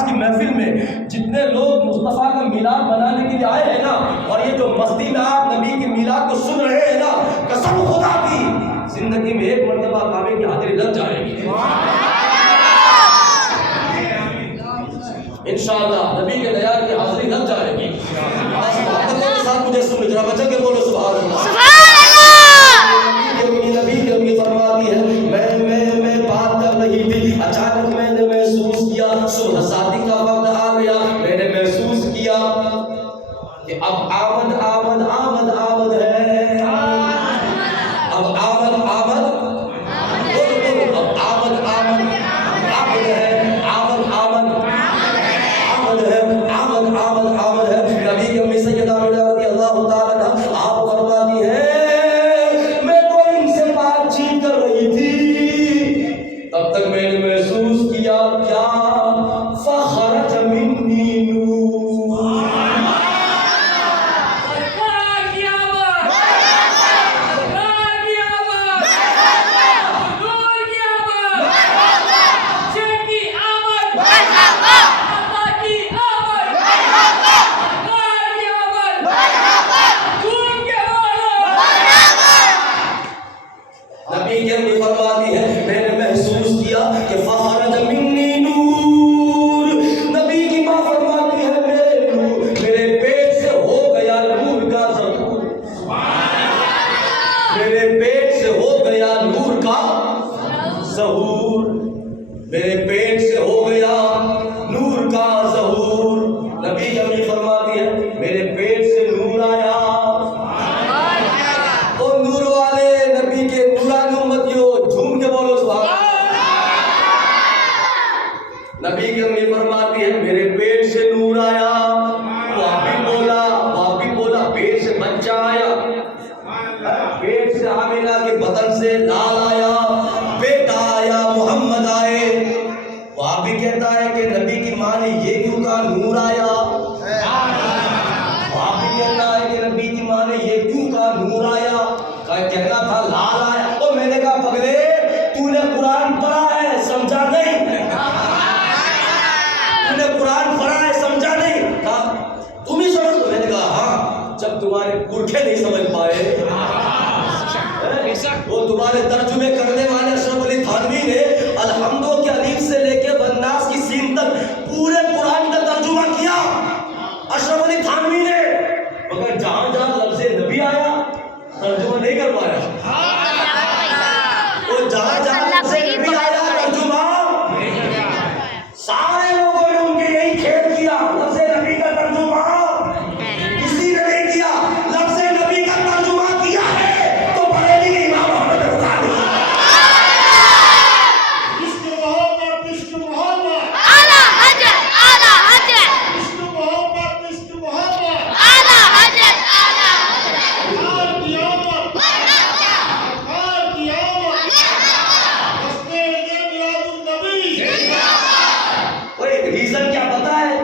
کی محفل میں جتنے لوگ مصطفیٰ کا میلاد منانے کے لیے آئے ہیں نا, اور یہ جو مسجد میں آپ نبی کے میلاد کو سن رہے ہیں نا, قسم خدا کی زندگی میں ایک مرتبہ کعبے کی حاضری لگ جائے گی انشاءاللہ. نبی کے دیار کی حاضری لگ جائے گی. بس محبت کے ساتھ مجھے سن ذرا بچہ کے بولو سبحان اللہ. نبی کی امی فرماتی ہے میں بات کر رہی تھی, اچانک میں نے محسوس کیا صبح صادق کا وقت آ گیا. میں نے محسوس کیا کہ اب آمد ہے, اب آمد ہے, اب آمد ہے, فرماتی ہے میرے پیٹ سے نور آیا. او نور والے نبی کے نورانی امتیوں جھوم کے بولو سبحان اللہ. نبی کی امی فرماتی ہے میرے پیٹ سے نور آیا. وہ بھی بولا پیٹ سے بچہ آیا, پیٹ سے آمینہ کے بدن سے لال آیا, بیٹا آیا, محمد آئے. وہ بھی کہتا ہے کہ نبی کی ماں نے یہ کیوں کہا نور آیا. وہ بھی کہتا ہے کہ نبی کی ماں نے یہ کیوں کہا نور آیا, کہنا تھا لال آیا. تو میں نے کہا پگلے تو نے قرآن پڑھا ہے سمجھا نہیں, تو نے قرآن پڑھا ہے سمجھا نہیں, تم ہی سمجھ لو. میں نے کہا ہاں, جب تمہارے پرکھے نہیں سمجھ پائے, وہ تمہارے ترجمے کرنے والے اشرف علی تھانوی نے الحمدوں کے الف سے لے کے والناس کی سین تک پورے قرآن کا ترجمہ کیا اشرف علی تھانوی نے, مگر جہاں جہاں لفظ نبی آیا ترجمہ نہیں کر پایا. وہ جہاں جہاں لفظ نبی آیا ترجمہ سارے لوگوں نے ان کے یہی کھیل کیا. لفظ نبی کا ترجمہ کسی نے نہیں کیا. لفظ نبی کا ترجمہ کیا ہے تو بریلی کے امام محمد غزالی. ریزن کیا پتا ہے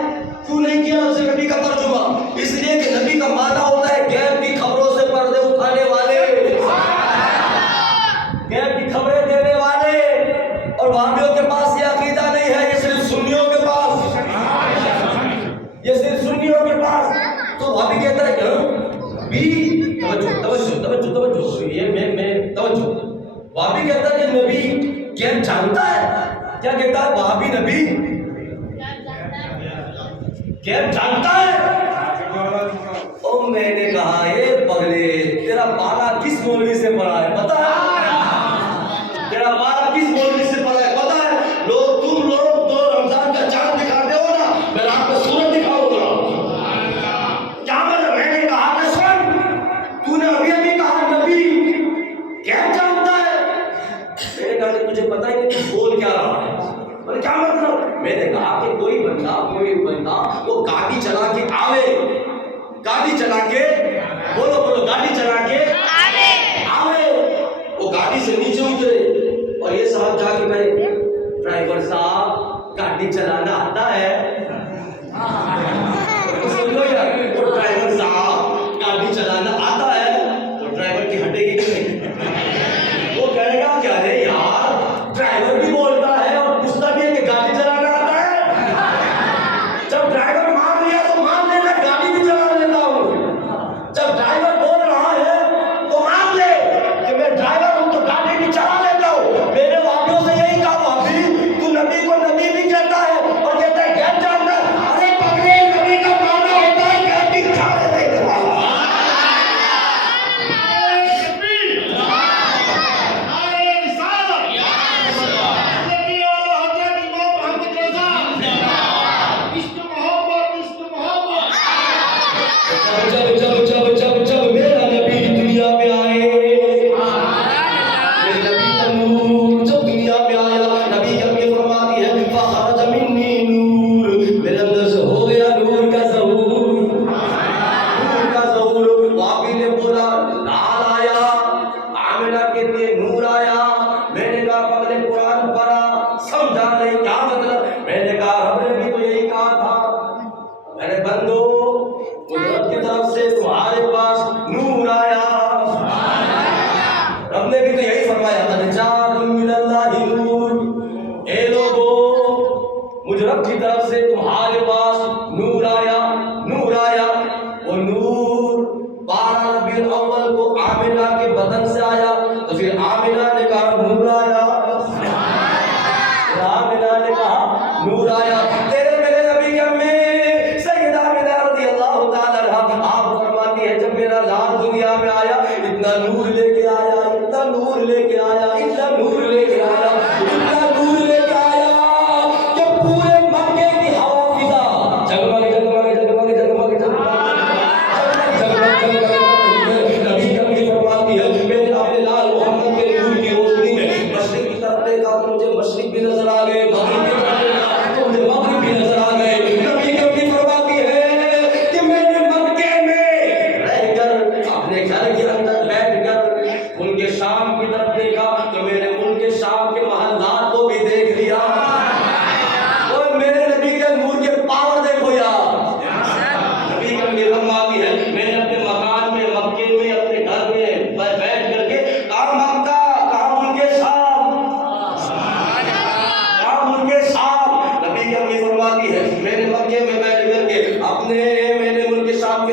کیوں نہیں کیا لفظ نبی کا ترجمہ؟ اس لیے کہ نبی کا معنی ہوتا ہے غیب کی خبروں سے پردے اٹھانے والے, غیب کی خبریں دینے والے. اور وہابیوں کے پاس یہ عقیدہ نہیں ہے, یہ صرف سنیوں کے پاس, یہ صرف سنیوں کے پاس. تو وہابی کہتا ہے کہ بھی توجہ یہ میں توجہ, وہابی کہتا ہے کہ نبی کیا جانتا ہے, کیا کہتا ہے وہابی نبی کیا جانتا ہے. او میں نے کہا اے پگلے تیرا بالا کس مولوی سے پڑھا ہے پتا ہے, تیرا بالا کس مولوی سے پڑھا ہے پتا ہے. تم لوگ تو رمضان کا چاند دکھاتے ہو نا, میں رات میں سورج دکھاؤں گا. کیا مطلب؟ میں نے کہا کہ سن, تو نے ابھی کہا نبی کیا جانتا ہے. میں نے کہا کہ تجھے پتا ہی نہیں تو بول کیا رہا ہے. کیا مطلب؟ میں نے کہا کہ کوئی بندہ وہ گاڑی چلا کے آوے, گاڑی چلا کے بولو گاڑی چلا کے آوے, وہ گاڑی سے نیچے اترے اور یہ صاحب جا کے کہے ڈرائیور صاحب گاڑی چلانا آتا ہے. سن لو یار, وہ ڈرائیور صاحب گاڑی چلانا آتا ہے تو ڈرائیور کی ہٹے گی کہ نہیں؟ وہ کہے گا کیا رے یار, ڈرائیور بھی بولتا ہے اور پوچھتا بھی ہے کہ گاڑی چلانا آتا ہے. جب ڈرائیور مان لیا تو مان لے میں گاڑی بھی چلا لیتا ہوں. جب ڈرائیور بول رہا ہے تو مان لے کہ میں ڈرائیور ہوں تو گاڑی بھی چلا لیتا ہوں. میرے وابیوں سے یہی کہا وابی تو نبی کو نبی بھی کہتا ہے اور کہتا ہے غیب جانتا ہے. ارے پگلے نبی کا معنی ہوتا ہے غیب بھی جانے دینے والا. جب میرا نبی دنیا میں آئے, میرے نبی کا نور جب دنیا میں آیا, نبی کی امی فرماتی ہے فخرج منی نور, میرے اندر سے ہو گیا نور کا ظہور, نور کا ظہور. وابی نے بولا لال آیا, آمنہ کے لیے نور آیا. میں نے کہا پگلے قرآن پڑھا سمجھا نہیں کیا مطلب؟ میں نے کہا رب نے بھی تو یہی کہا تھا, میرے بندو قدرت کی طرف سے تمہارے پاس نور آیا. رب نے بھی تو یہی فرمایا قد جاءکم من اللہ نور, اے لوگو مجھ رب کی طرف سے تمہارے پاس نور آیا, نور آیا. وہ نور 12 ربیع الاول کو آمنہ کے بدن سے آیا تو پھر آمنہ نے کہا نور آیا, آمنہ نے کہا نور آیا. تیرے میرے نبی کی امی سیدہ آمنہ رضی اللہ تعالی عنہا آپ فرماتی ہے جب میرا لال دنیا میں آیا اتنا نور لے کے آیا, اتنا نور لے کے آیا, اتنا نور لے کے آیا, اتنا نور لے کے آیا کہ پورے مکے کی ہوا فضا جگمگ جگمگ جگمگ جگمگ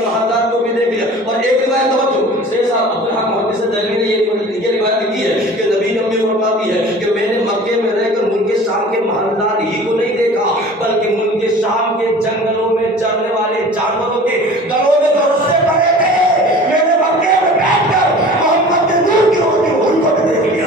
محلات کو بھی دیکھ لیا. اور ایک روایت توجہ شیخ صاحب عبدالحق محدث دہلوی نے یہ روایت لکھی ہے کہ نبی نے ہمیں فرماتی ہے کہ میں نے مکے میں رہ کر ملک شام کے محلات ہی کو نہیں دیکھا بلکہ ملک شام کے جنگلوں میں چرنے والے جانوروں کے گلوں میں رسے پڑے تھے. میں نے مکے میں بیٹھ کر محمد کے نور کی روشنی ان کو بھی دیکھ لیا.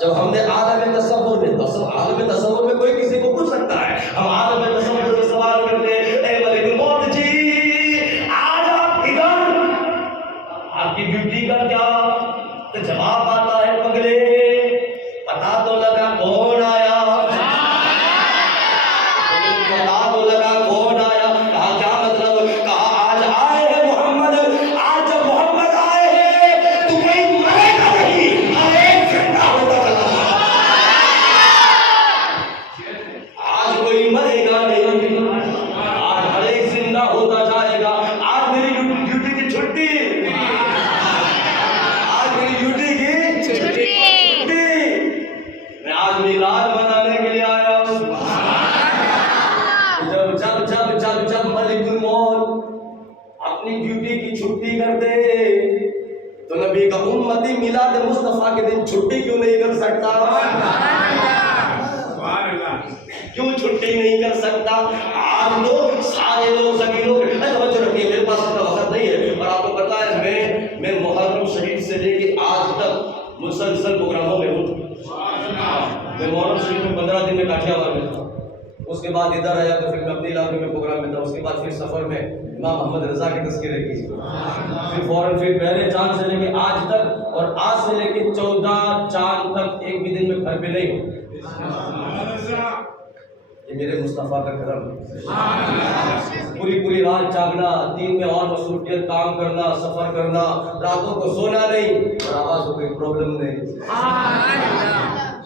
جب ہم نے عالم تصور میں کوئی کسی کو پوچھ سکتا ہے, ہم عالم تصور میں سوال کرتے ہیں اے ملک الموت جی آج آپ ادھر, آپ کی ڈیوٹی کا کیا؟ تو جواب آتا ہے پگلے پتا تو لگا کون آیا, پتا تو لگا کون آیا. کہا کیا مطلب؟ کہا آج آئے ہیں محمد, آج جب محمد آئے ہیں تو کوئی مرے گا نہیں, ہر ایک زندہ ہوتا مرے گا نہیں, آج ہر ایک زندہ ہوتا جائے گا. آج میری ڈیوٹی کی چھٹی, آج میری ڈیوٹی کی چھٹی, میں آج میلاد منانے کے لیے آیا ہوں. جب جب جب جب ملک الموت اپنی ڈیوٹی کی چھٹی کر دے تو نبی کا امتی میلاد مصطفیٰ کے دن چھٹی کیوں نہیں کر سکتا؟ کیوں چھٹی نہیں کر سکتا؟ آج تو سارے لوگ سبھی لوگ توجہ رکھیے, میرے پاس اتنا وقت نہیں ہے, اور آپ کو پتا ہے میں محرم شریف سے لے کے آج تک مسلسل پروگراموں میں ہوں. میں محرم شریف میں 15 دن میں کاٹھیا میں تھا, اس کے بعد ادھر آیا تو پھر میں اپنے علاقے میں پروگرام میں تھا, اس کے بعد پھر سفر میں امام محمد رضا کی تذکرے کی, پھر فوراً پھر پہلے چاند سے لے کے آج تک, اور آج سے لے کے 14 چاند تک ایک بھی دن میں گھر پہ نہیں ہوں. یہ میرے مصطفیٰ کا کرم ہے. پوری رات جاگنا, دن میں اور مصروفیت کام کرنا, سفر کرنا, راتوں کو سونا نہیں, اور آواز کو کوئی پرابلم نہیں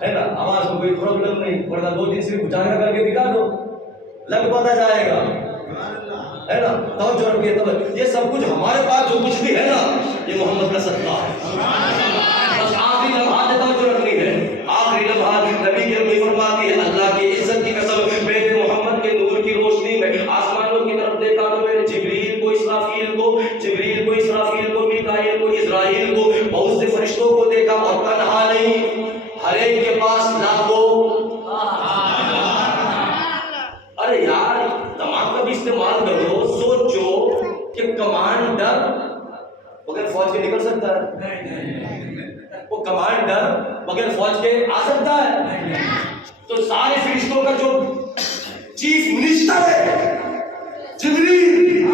ہے نا, آواز کو کوئی پرابلم نہیں, ورنہ 2 دن صرف اجاگر کر کے دکھا دو لگ پاتا جائے گا, ہے نا. توجہ رکھیے, یہ سب کچھ ہمارے پاس جو کچھ بھی ہے نا, یہ محمد کا صدقہ ہے. بس آخری لمحات توجہ رکھنی ہے, آخری لمحات نبی کے نبی فرماتی ہے اللہ کی عزت کی قسم, میں نے محمد کے نور کی روشنی میں آسمانوں کی طرف دیکھا تو میں نے جبریل کو, اسرافیل کو, میکائیل کو, اسرائیل کو, بہت سے فرشتوں کو دیکھا, اور تنہا نہیں, ہر ایک کے پاس لاکھوں. ارے یار دماغ کا بھی استعمال کرو, سوچو کہ کمانڈر بغیر فوج کے نکل سکتا ہے؟ وہ کمانڈر بغیر فوج کے آ سکتا ہے؟ تو سارے فرشتوں کا جو چیف منسٹر ہے جبریل,